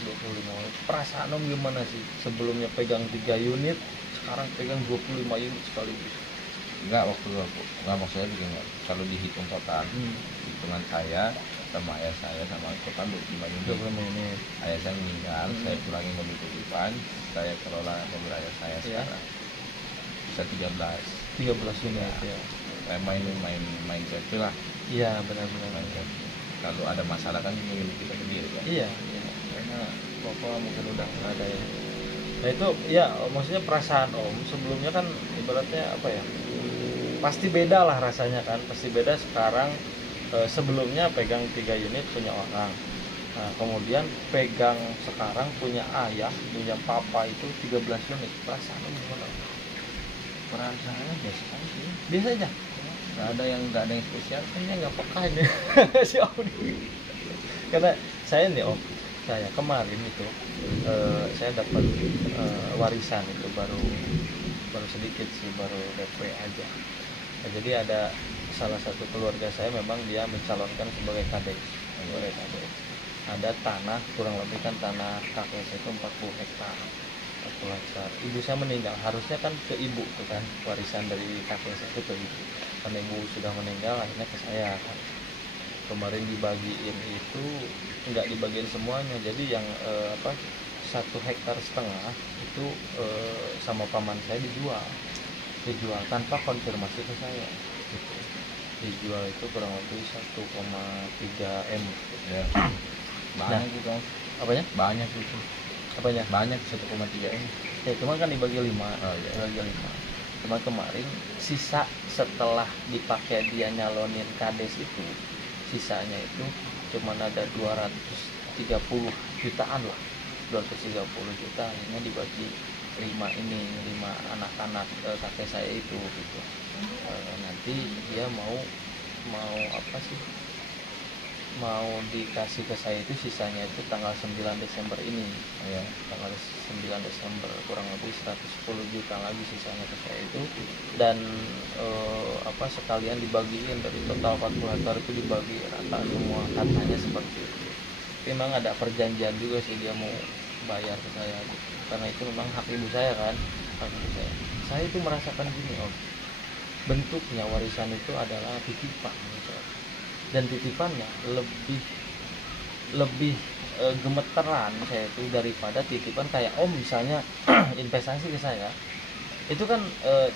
25 unit. Perasaan Om gimana sih? Sebelumnya pegang 3 unit, sekarang pegang 25 unit sekaligus. Maksudnya begini, kalau dihitung total, hitungan saya sama ayah saya sama total 25 unit. Ayah saya meninggal, saya kurangi mobil titipan, saya kelola mobil ayah saya sekarang. Bisa 13 unit ya. Saya main safety lah. Iya, benar-benar. Kalau ada masalah kan mungkin kita sendiri kan. Iya. Karena bapak mungkin udah nggak ada ya. Nah itu ya, maksudnya perasaan Om sebelumnya kan ibaratnya apa ya, pasti beda lah rasanya kan, pasti beda sekarang. Sebelumnya pegang 3 unit punya orang, nah kemudian pegang sekarang punya ayah, punya papa itu 13 unit. Perasaan Om gimana? Perasaannya biasa aja. Biasa aja. Nggak ada yang spesial. Kayaknya nggak peka ini si Om. Karena saya nih Om, saya kemarin itu saya dapat warisan itu baru sedikit sih, baru DP aja. Nah, jadi ada salah satu keluarga saya memang dia mencalonkan sebagai kades. Ada tanah, kurang lebih kan tanah kakek saya itu 40 hektar. Ibu saya meninggal, harusnya kan ke ibu tuh kan, warisan dari kakek saya itu ke ibu. Karena ibu sudah meninggal, akhirnya ke saya kan. Kemarin dibagiin itu nggak dibagiin semuanya, jadi yang 1,5 hektar itu sama paman saya dijual tanpa konfirmasi ke saya gitu. dijual itu kurang lebih 1,3 M ya. Banyak gitu. Apanya? Banyak gitu. Apanya? Banyak 1,3 M. Ya cuma kan dibagi 5. Oh iya. Dibagi 5. Cuma kemarin sisa setelah dipakai dia nyalonin kades itu, sisanya itu cuma ada 230 jutaan lah. 230 juta akhirnya dibagi 5 anak-anak kakek saya itu gitu. Nanti dia mau apa sih, mau dikasih ke saya itu sisanya itu tanggal 9 Desember ini ya, tanggal 9 Desember kurang lebih 110 juta lagi sisanya ke saya itu, dan apa sekalian dibagiin dari total 40 hektar itu dibagi rata semua, katanya seperti itu. Memang ada perjanjian juga sih dia mau bayar ke saya gitu. Karena itu memang hak ibu saya kan, hak ibu saya itu merasakan gini Om, bentuknya warisan itu adalah titipan gitu. Dan titipannya lebih gemeteran saya itu daripada titipan kayak Om misalnya investasi ke saya itu kan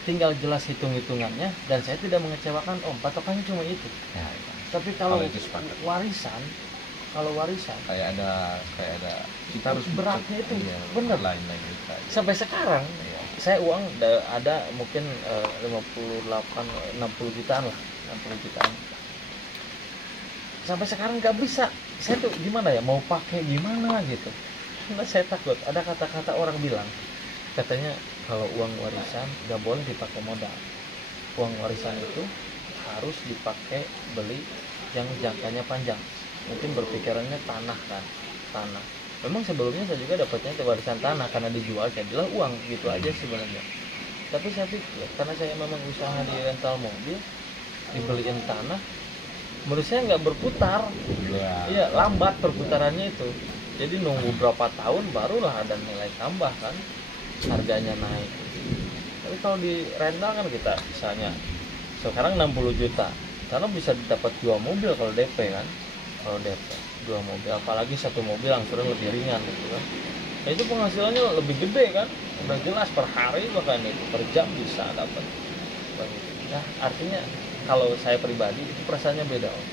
tinggal jelas hitung-hitungannya dan saya tidak mengecewakan Om, patokannya cuma itu ya. Tapi kalau warisan kayak ada kita harus beratnya itu iya, bener lain sampai sekarang iya. Saya uang ada mungkin 60 jutaan lah, 60 jutaan sampai sekarang nggak bisa. Saya tuh gimana ya, mau pakai gimana gitu, karena saya takut ada kata-kata orang bilang, katanya kalau uang warisan nggak boleh dipakai modal, uang warisan itu harus dipakai beli yang jangkanya panjang. Mungkin berpikirannya tanah kan, tanah. Memang sebelumnya saya juga dapatnya warisan tanah karena dijual jadilah uang gitu aja sebenarnya. Tapi saya pikir karena saya memang usaha di rental mobil, dibeliin tanah, menurut saya nggak berputar. Iya, lambat perputarannya itu. Jadi nunggu berapa tahun barulah ada nilai tambah kan, harganya naik. Tapi kalau di rental kan kita misalnya sekarang 60 juta, karena bisa dapat 2 mobil kalau DP kan. Kalau DP 2 mobil, apalagi 1 mobil angsuran lebih ringan gitu kan. Nah, itu penghasilannya lebih gede kan, udah jelas per hari bahkan itu per jam bisa dapat. Nah artinya kalau saya pribadi itu perasaannya beda Om.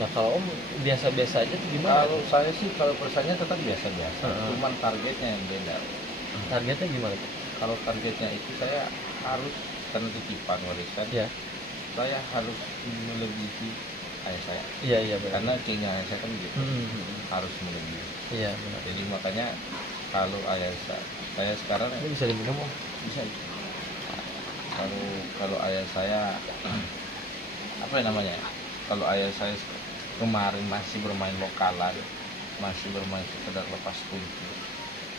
Nah kalau Om biasa-biasa aja tuh gimana? Kalau saya sih kalau perasaannya tetap biasa-biasa, cuman targetnya yang beda. Targetnya gimana tuh? Kalau targetnya itu saya harus karena titipan warisan ya, saya harus melebihi ayah saya. Iya benar. Karena keinginan saya kan gitu, harus melebihi. Iya benar. Jadi makanya kalau ayah saya sekarang ini bisa diminum Om? Bisa. Kalau ayah saya apa ya namanya? Kalau ayah saya kemarin masih bermain lokalan, masih bermain sekedar lepas kunci.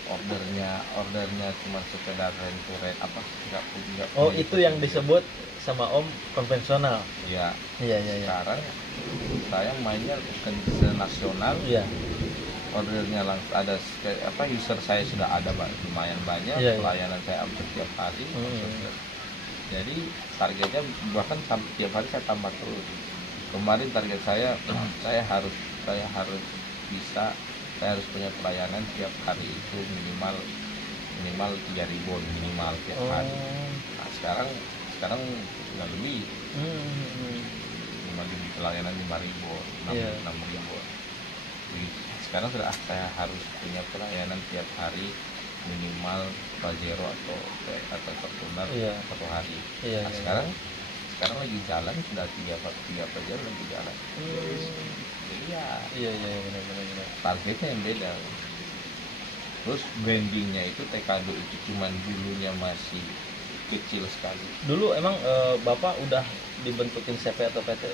Ordernya cuma sekedar rent apa? Enggak. Oh, itu yang disebut sama Om konvensional. Iya. Iya. Sekarang saya mainnya bukan nasional. Iya. Ordernya langsung ada apa, user saya sudah ada lumayan banyak, iya. Pelayanan saya hampir tiap hari. Jadi targetnya bahkan tiap hari saya tambah terus. Kemarin target saya harus punya pelayanan tiap hari itu minimal 3.000 minimal tiap hari. Nah, sekarang sudah lebih. Pelayanan 5.000, 6.000. Sekarang sudah saya harus punya pelayanan tiap hari minimal Pajero atau Fortuner satu hari. Nah, sekarang lagi jalan sudah 3 Pajero lagi jalan. Iya benar. Targetnya yang beda. Terus brandingnya itu Tekado itu cuman dulunya masih kecil sekali. Dulu emang Bapak udah dibentukin CP atau PT?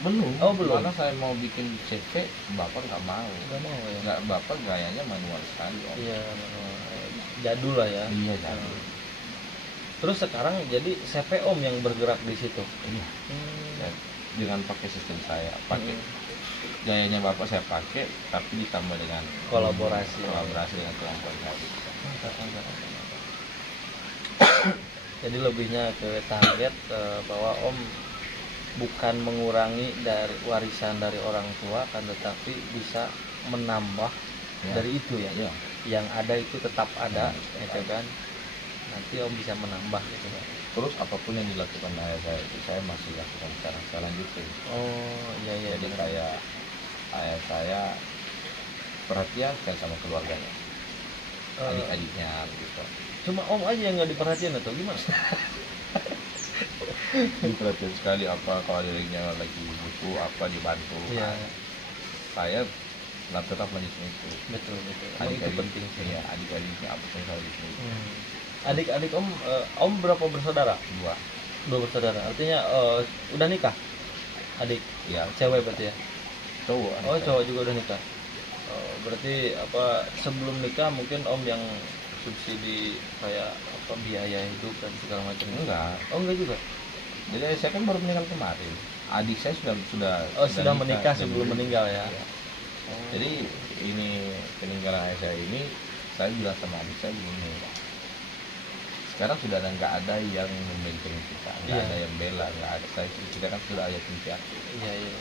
Belum. Oh belum. Karena saya mau bikin CP, Bapak nggak mau. Nggak mau ya? Nggak, Bapak gayanya manual sekali Om. Iya manual. Jadul lah ya. Iya jadul. Terus sekarang jadi CP Om yang bergerak di situ. Iya. Dengan pakai sistem saya, gayanya Bapak saya pakai, tapi ditambah dengan kolaborasi dengan kelompok saya. Jadi lebihnya ke target bahwa Om bukan mengurangi dari warisan dari orang tua, kan tetapi bisa menambah dari itu ya. Yang ada itu tetap ada, gitu kan. nanti om bisa menambah gitu kan. Terus apapun yang dilakukan ayah saya itu saya masih lakukan sekarang, saya lanjutin. Oh iya iya. Jadi benar. kayak ayah saya perhatian kan sama keluarganya, adik-adiknya gitu. Cuma om aja yang nggak diperhatiin atau gimana? Ini perhatian sekali, apa kalau adiknya lagi butuh apa dibantu. Iya. Saya tetap lanjutin itu. Betul betul. Emang itu Adik-adik penting sih. ya, adik-adiknya apa pun saya lanjutin. Adik-adik om berapa bersaudara? Dua bersaudara. Artinya udah nikah? Adik? Ya, Cewek berarti ya? cowok. Oh cowok juga udah nikah. Berarti apa sebelum nikah mungkin om yang subsidi kayak apa biaya hidup dan segala macam? Enggak. Oh enggak juga. Jadi saya kan baru meninggal kemarin. Adik saya sudah menikah sebelum meninggal ya. Iya. Jadi ini peninggalan ayah saya ini, saya bilang sama adik saya begini, sekarang sudah nggak ada yang membenteng kita, nggak ada yang bela, nggak ada. Kita kan sudah yatim piatu. Iya iya.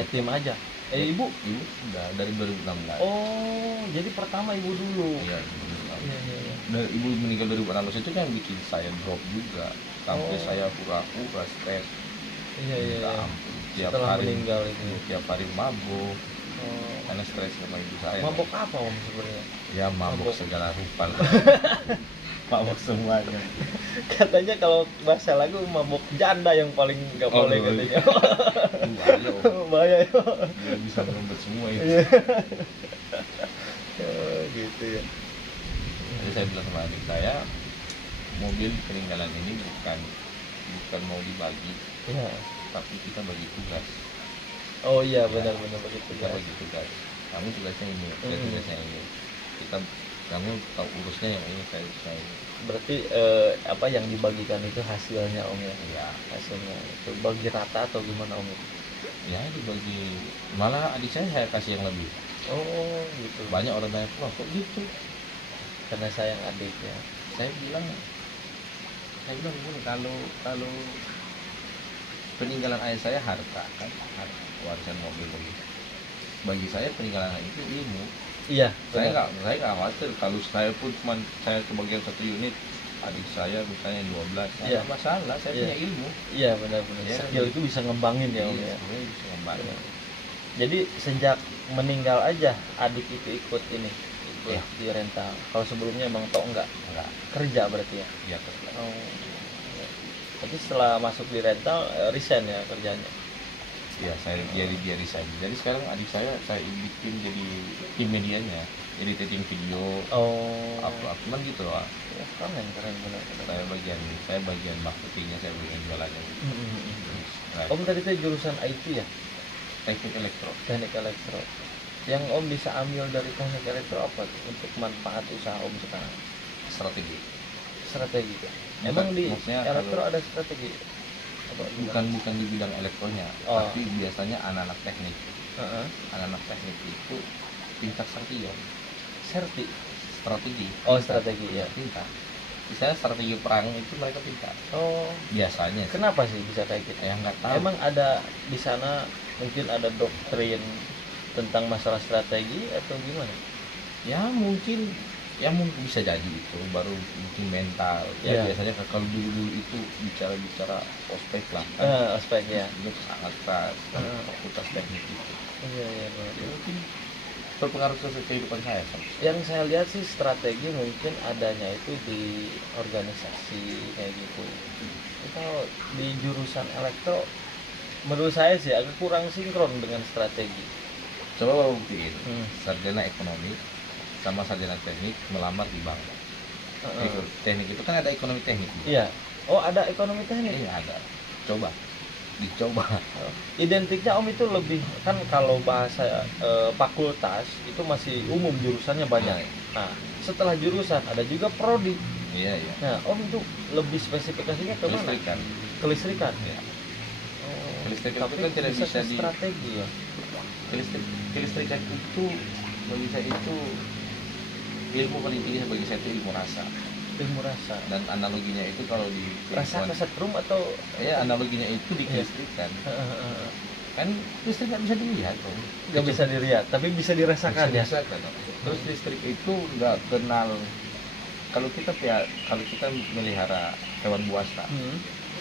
Yatim aja. Ibu sudah dari 2016. Oh jadi pertama ibu dulu. Iya. Iya. Dan ibu meninggal 2016 itu kan bikin saya drop juga, sampai saya pura-pura stres. Iya. Tiap Setelah hari meninggal itu. Tiap hari mabuk. Karena stres sama ibu saya. Mabok apa om sebenarnya? Ya mabok segala rupa lah. Mabok semuanya. Katanya kalau bahasa lagu mabok janda yang paling nggak boleh katanya. Bahaya ya. Dia bisa menuntut semua itu. Gitu ya. Jadi saya bilang sama adik saya, mobil peninggalan ini bukan mau dibagi, ya, tapi kita bagi tugas. Oh iya benar-benar begitu. Kita bagi tugas. Kamu tugasnya ini, saya tugasnya ini. Kamu tahu urusnya yang ini, saya ini. Berarti apa yang dibagikan itu hasilnya om ya? Iya. Hasilnya itu bagi rata atau gimana om? Ya dibagi, malah adik saya kasih yang lebih. Oh gitu. Banyak orang tanya, wah kok gitu? Karena sayang adiknya. Saya bilang gini, kalau peninggalan ayah saya harta kan, warisan mobil begitu. Bagi saya peninggalan itu ilmu. Iya. Saya nggak khawatir kalau saya pun cuma saya kebagian 1 unit, adik saya misalnya 12, iya. Nggak masalah, saya punya ilmu. Iya benar-benar. Ya, skill itu bisa ngembangin ya om iya, ya. bisa ngembangin. Jadi sejak meninggal aja adik itu ikut ini, Iya. di rental. Kalau sebelumnya emang enggak kerja berarti ya? Iya kerja. Oh. Tapi setelah masuk di rental resign ya kerjanya. Ya saya dia resign. Jadi sekarang adik saya bikin jadi tim medianya, jadi editing video. Oh. Apa cuman gitu loh. Ya, keren benar. Saya bagian marketingnya, saya bagian jualannya. Nah, Om tadi itu jurusan IT ya? teknik elektro. Teknik elektro. Yang Om bisa ambil dari teknik elektro apa tuh untuk manfaat usaha Om sekarang? Strategi. Emang di elektro ada strategi? Bukan di bidang elektronya, tapi biasanya anak-anak teknik. Anak-anak teknik itu pintar strategi. Oh strategi ya. Pintar. Misalnya strategi perang itu mereka pintar. Oh. Biasanya. Kenapa sih bisa kayak gitu? Ya nggak tahu. Emang ada di sana mungkin ada doktrin tentang masalah strategi atau gimana? Ya mungkin bisa jadi itu baru mungkin mental ya. Biasanya kalau dulu itu bicara ospek lah kan? Ospek ya itu sangat keras fakultas teknik itu. Iya mungkin berpengaruh ke kehidupan saya. Yang saya lihat sih strategi mungkin adanya itu di organisasi kayak gitu. Kalau di jurusan elektro menurut saya sih agak kurang sinkron dengan strategi. Coba buktiin sarjana ekonomi sama sarjana teknik melamar di bank. Teknik itu kan ada ekonomi teknik. Iya. Oh ada ekonomi teknik? Iya ada. Dicoba. Identiknya Om itu lebih kan kalau bahasa fakultas itu masih umum jurusannya banyak. Nah setelah jurusan ada juga prodi. Iya. Nah Om itu lebih spesifikasinya ke mana? Kelistrikan. Ya. Kelistrikan itu kan tidak bisa di strategi ya. Kelistrikan itu bagi saya itu ilmu paling tinggi bagi saya itu ilmu rasa. Dan analoginya itu kalau di rasa kesetrum atau ya analoginya itu di kelistrikan. Kan listrik nggak bisa dilihat dong. Nggak bisa dilihat, tapi bisa dirasakan ya. Terus listrik itu nggak kenal kalau kita melihara hewan buas,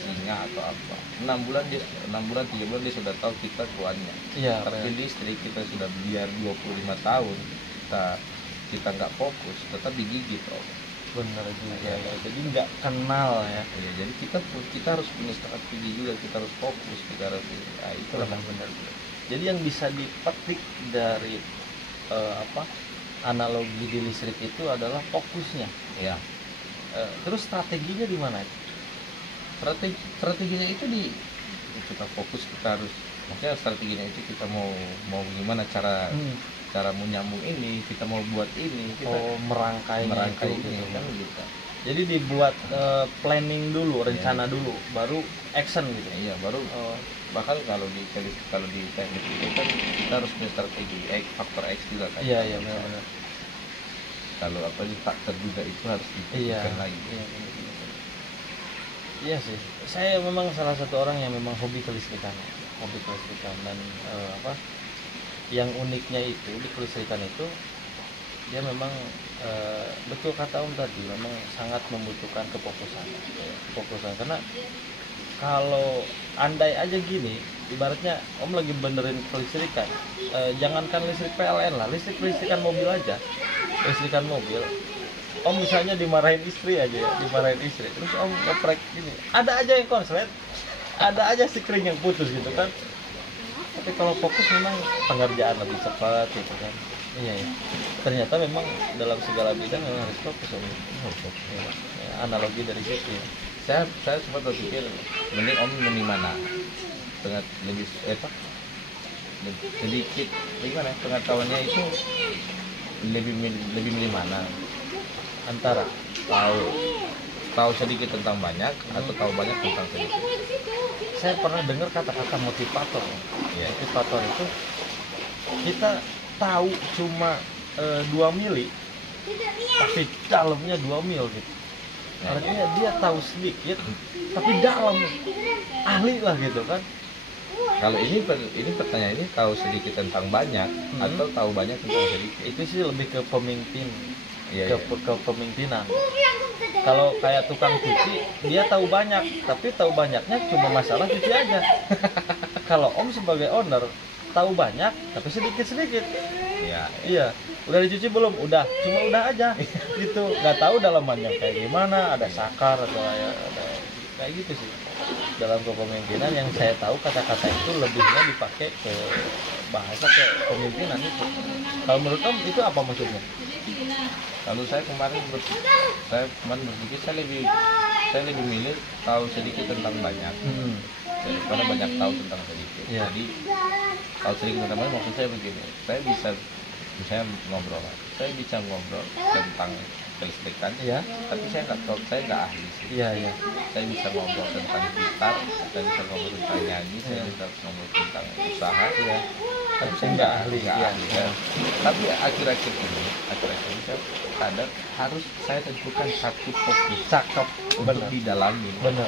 singa atau apa, 6 bulan 3 bulan dia sudah tahu kita tuannya. Iya, tapi listrik kita sudah biar 25 tahun kita nggak fokus, tetap digigit. Benar juga ya. Jadi nggak kenal ya. Ya, jadi kita harus punya strategi juga, kita harus fokus, kita harus itulah benar. Jadi yang bisa dipetik dari analogi di listrik itu adalah fokusnya. Ya. Terus strateginya di mana? Strateginya itu kita fokus, kita harus, maksudnya strateginya itu kita mau gimana cara mau nyambung ini, kita mau buat ini, kita merangkai itu, ini kan gitu. Jadi dibuat planning dulu, rencana dulu, baru action gitu. Iya, baru bahkan kalau di teknik itu kan kita harus punya strategi faktor X juga kan. Iya benar. Kalau tak terduga itu harus dipikirkan lagi. Iya sih, saya memang salah satu orang yang memang hobi kelistrikan dan yang uniknya itu di kelistrikan itu dia memang betul kata Om tadi, memang sangat membutuhkan kefokusan karena kalau andai aja gini, ibaratnya Om lagi benerin kelistrikan, jangankan listrik PLN lah, listrikan mobil aja, listrikan mobil, Om misalnya dimarahin istri, terus Om ngeprek gini, ada aja yang konslet, ada aja sikring yang putus gitu kan. Tapi kalau fokus memang pengerjaan lebih cepat gitu kan. Iya. Ternyata memang dalam segala bidang memang harus fokus Om. Ya, analogi dari situ ya. Saya sempat berpikir mending Om milih mana? Lebih sedikit gimana pengetahuannya itu, lebih milih mana? Antara tahu sedikit tentang banyak atau tahu banyak tentang sedikit. Saya pernah dengar kata-kata motivator. Ya. Motivator itu kita tahu cuma 2 mili, tapi dalamnya 2 mil gitu. Artinya dia tahu sedikit, tapi dalam, ahli lah gitu kan. Kalau ini pertanyaan ini tahu sedikit tentang banyak atau tahu banyak tentang sedikit? Itu sih lebih ke pemimpin. Iya. Kepemimpinan. Kalau kayak tukang cuci, dia tahu banyak, tapi tahu banyaknya cuma masalah cuci aja. Kalau Om sebagai owner tahu banyak, tapi sedikit-sedikit. Iya. Udah dicuci belum? Udah. Cuma udah aja. Gitu. Nggak tahu dalamannya kayak gimana, ada sakar atau ada kayak gitu sih. Dalam kepemimpinan yang saya tahu kata-kata itu lebihnya dipakai ke bahasa ke pemimpinan itu. Kalau menurut Om itu apa maksudnya? Kalau saya kemarin berpikir saya lebih milih tahu sedikit tentang banyak daripada banyak tahu tentang sedikit. Jadi tahu sedikit tentang banyak maksud saya begini, saya bisa ngobrol tentang kelistrikan, tapi saya nggak ahli sih. Saya bisa ngobrol tentang gitar, saya bisa ngobrol tentang nyanyi, saya bisa ngobrol tentang usaha, tapi saya nggak ahli. Tapi akhir-akhir ini saya sadar harus saya tentukan satu fokus cakep untuk didalami. Benar.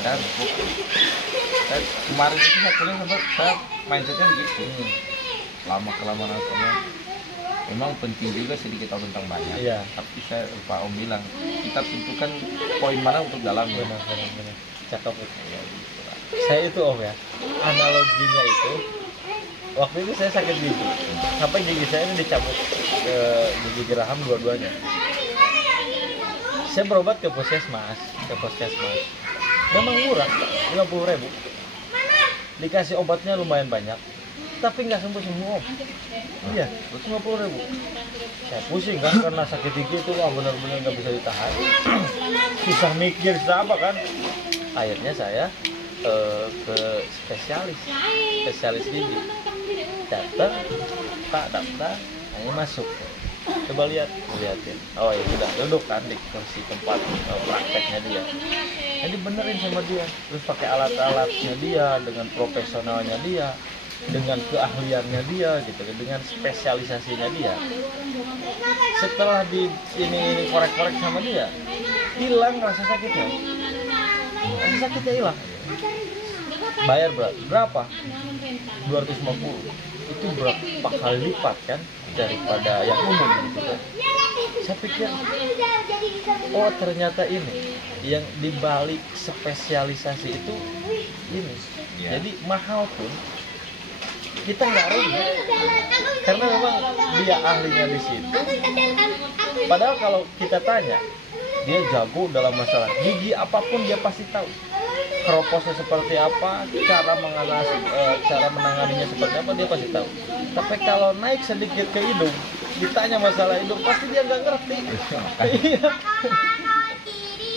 Saya fokus. Kemarin itu saya mindsetnya begitu. Lama-kelamaan memang penting juga sedikit tahu tentang banyak. Tapi Pak Om bilang kita tentukan poin mana untuk dalam. Benar. Cakep itu. Saya itu Om ya, analoginya itu waktu itu saya sakit gigi, sampai gigi saya ini dicabut, gigi geraham dua-duanya. Saya berobat ke puskesmas. Memang murah, 50.000. Dikasih obatnya lumayan banyak, tapi nggak sembuh Om. Iya, 50.000. Saya pusing kan karena sakit gigi itu benar-benar nggak bisa ditahan. Susah mikir apa kan. Akhirnya saya ke spesialis gigi. Datang, Pak daftar, ini masuk. Coba lihatin. Oh ya udah duduk kan di kursi tempat prakteknya dia. Jadi benerin sama dia. Terus pakai alat-alatnya dia, dengan profesionalnya dia, dengan keahliannya dia gitu, dengan spesialisasinya dia. Setelah ini korek-korek sama dia, hilang rasa sakitnya. Rasa sakitnya hilang. Bayar berapa? 250. Itu berapa kali lipat kan daripada yang umum gitu kan. Saya pikir, oh ternyata ini yang dibalik spesialisasi itu ini. Ya. Jadi mahal pun kita nggak rugi, karena memang dia ahlinya di situ. Padahal kalau kita tanya, dia jago dalam masalah gigi apapun dia pasti tahu. Keroposnya seperti apa, cara menanganinya seperti apa dia pasti tahu. Tapi kalau naik sedikit ke hidung, ditanya masalah hidung pasti dia nggak ngerti. Iya.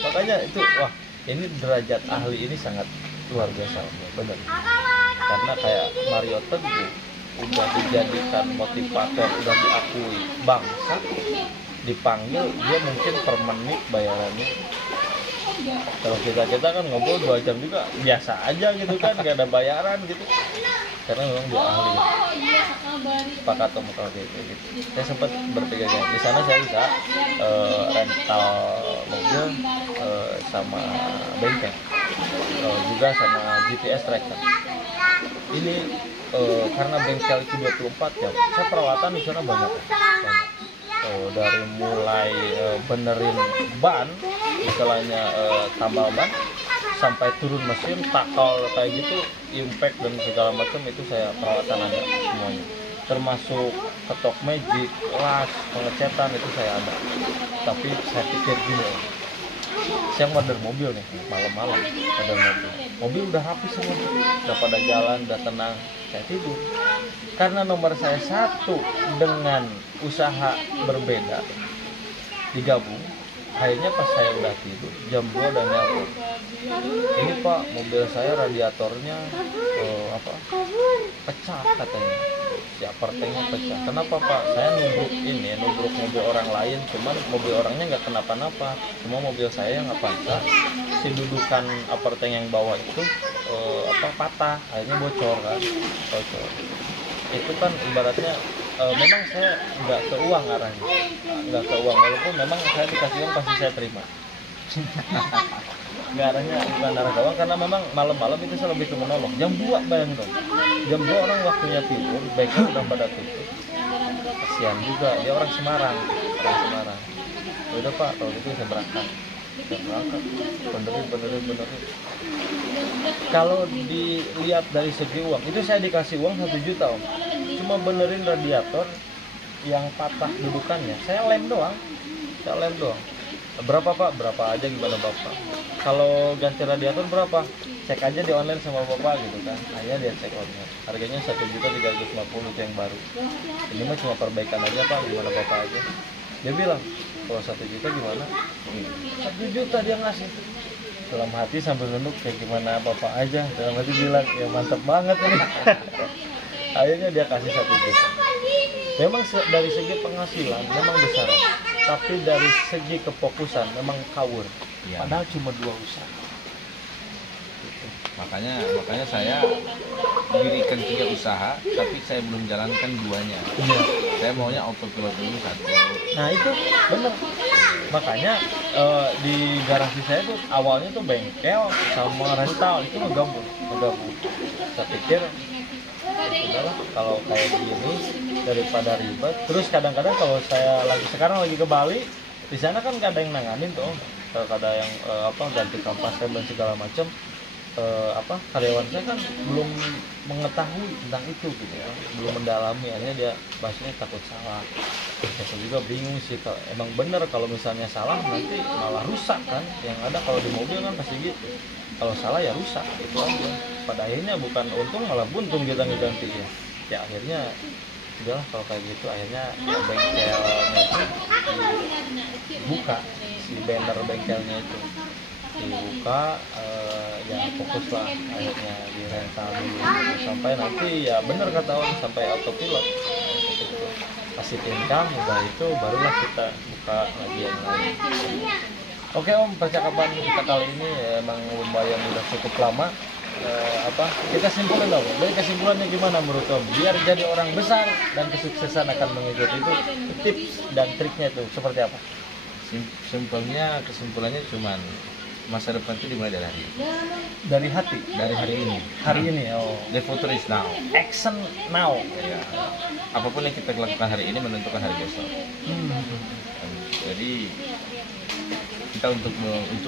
Makanya itu, wah ini derajat ahli ini sangat luar biasa, benar. Karena kayak Mario Teguh udah dijadikan motivator, udah diakui bangsa, dipanggil dia mungkin per menit bayarannya. Kalau kita kan ngobrol 2 jam juga biasa aja gitu kan, gak ada bayaran gitu, karena memang dia ahli. Sepakat sama kalau gitu. Saya sempat berpikir di sana saya bisa rental mobil sama bengkel, juga sama GPS tracker. Ini karena bengkel itu 24 jam, saya perawatan di sana banyak. Dari mulai benerin ban, istilahnya tambal ban, sampai turun mesin, takal kayak gitu, impact dan segala macam itu saya perawatan ada semuanya. Termasuk ketok magic, las, pengecetan itu saya ada. Tapi saya pikir gini, saya order mobil nih, malam-malam order mobil udah rapi semua, udah pada jalan, udah tenang, saya tidur. Karena nomor saya satu dengan usaha berbeda digabung, akhirnya pas saya udah tidur jam 2 udah nelpon, ini Pak, mobil saya radiatornya pecah katanya, si apartengnya pecah. Kenapa Pak? Saya nubruk mobil orang lain, cuman mobil orangnya nggak kenapa-napa, cuma mobil saya yang nggak patah, si dudukan aparteng yang bawah itu patah, akhirnya bocor. Itu kan ibaratnya memang saya nggak ke uang arahnya, nggak ke uang, walaupun memang saya dikasih uang pasti saya terima. Nggak arahnya bukan arah ke uang, karena memang malam-malam itu saya lebih ke menolong. Jam 2 bayang dong, jam 2 orang waktunya tidur, baiknya udah pada tutup. Kasihan juga, dia orang Semarang. Udah Pak, kalau gitu saya berangkat. Benerin. Kalau dilihat dari segi uang, itu saya dikasih uang 1 juta Om, cuma benerin radiator yang patah dudukannya. Saya lem doang. Berapa Pak? Berapa aja, gimana Bapak? Kalau ganti radiator berapa? Cek aja di online sama Bapak gitu kan. Akhirnya dia cek online, harganya 1.350.000 itu yang baru. Ini mah cuma perbaikan aja Pak, gimana Bapak aja. Dia bilang, kalau 1 juta gimana? 1 juta dia ngasih. Dalam hati sambil nunduk, kayak gimana Bapak aja. Dalam hati bilang, ya mantep banget ini. Akhirnya dia kasih 1 juta. Memang dari segi penghasilan memang besar, tapi dari segi kefokusan memang kawur. Ya. Padahal cuma 2 usaha. Makanya saya dirikan 3 usaha, tapi saya belum jalankan 2-nya. Iya. Saya maunya autopilot dulu 1. Nah itu benar. Makanya di garasi saya tuh awalnya tuh bengkel sama rental itu ngegabung. Saya pikir udahlah, kalau kayak gini daripada ribet. Terus kadang-kadang kalau saya sekarang lagi ke Bali, di sana kan gak ada yang nanganin tuh, kalau ada yang ganti kampas rem dan segala macam. Karyawan saya kan belum mengetahui tentang itu gitu ya, belum mendalami, akhirnya dia bahasanya takut salah. Saya juga bingung sih, emang bener kalau misalnya salah nanti malah rusak kan. Yang ada kalau di mobil kan pasti gitu, kalau salah ya rusak, itu aja. Pada akhirnya bukan untung malah buntung kita ngegantiin. Ya akhirnya udahlah kalau kayak gitu, akhirnya bengkelnya itu dibuka, si banner bengkelnya itu dibuka, ya fokus lah akhirnya di rental dulu sampai nanti ya bener kata orang sampai autopilot gitu. Kasih income, udah itu barulah kita buka lagi yang lain. Oke Om, percakapan kita kali ini emang lumayan udah cukup lama. Kita simpulin dong, dari kesimpulannya gimana menurut Om biar jadi orang besar dan kesuksesan akan mengikuti itu, tips dan triknya itu seperti apa? Kesimpulannya cuman masa depan itu dimulai dari hari ini. Dari hati, dari hari ini. Oh, the future is now, action now. Ya. Apapun yang kita lakukan hari ini menentukan hari besok. Jadi kita untuk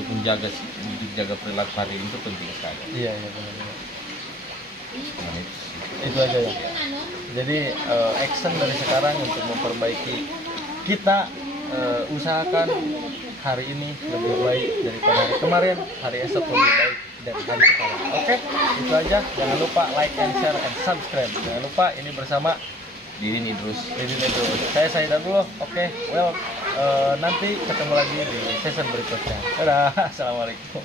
menjaga perilaku hari ini itu penting sekali. Iya benar-benar. Cuman Itu aja ya. Jadi action dari sekarang untuk memperbaiki, kita usahakan hari ini lebih baik daripada hari kemarin, hari esok lebih baik dari hari sekarang. Oke, itu aja. Jangan lupa like and share and subscribe. Jangan lupa ini bersama Didin Idrus. Saya Saida dulu. Oke, well nanti ketemu lagi di season berikutnya. Dadah, assalamualaikum.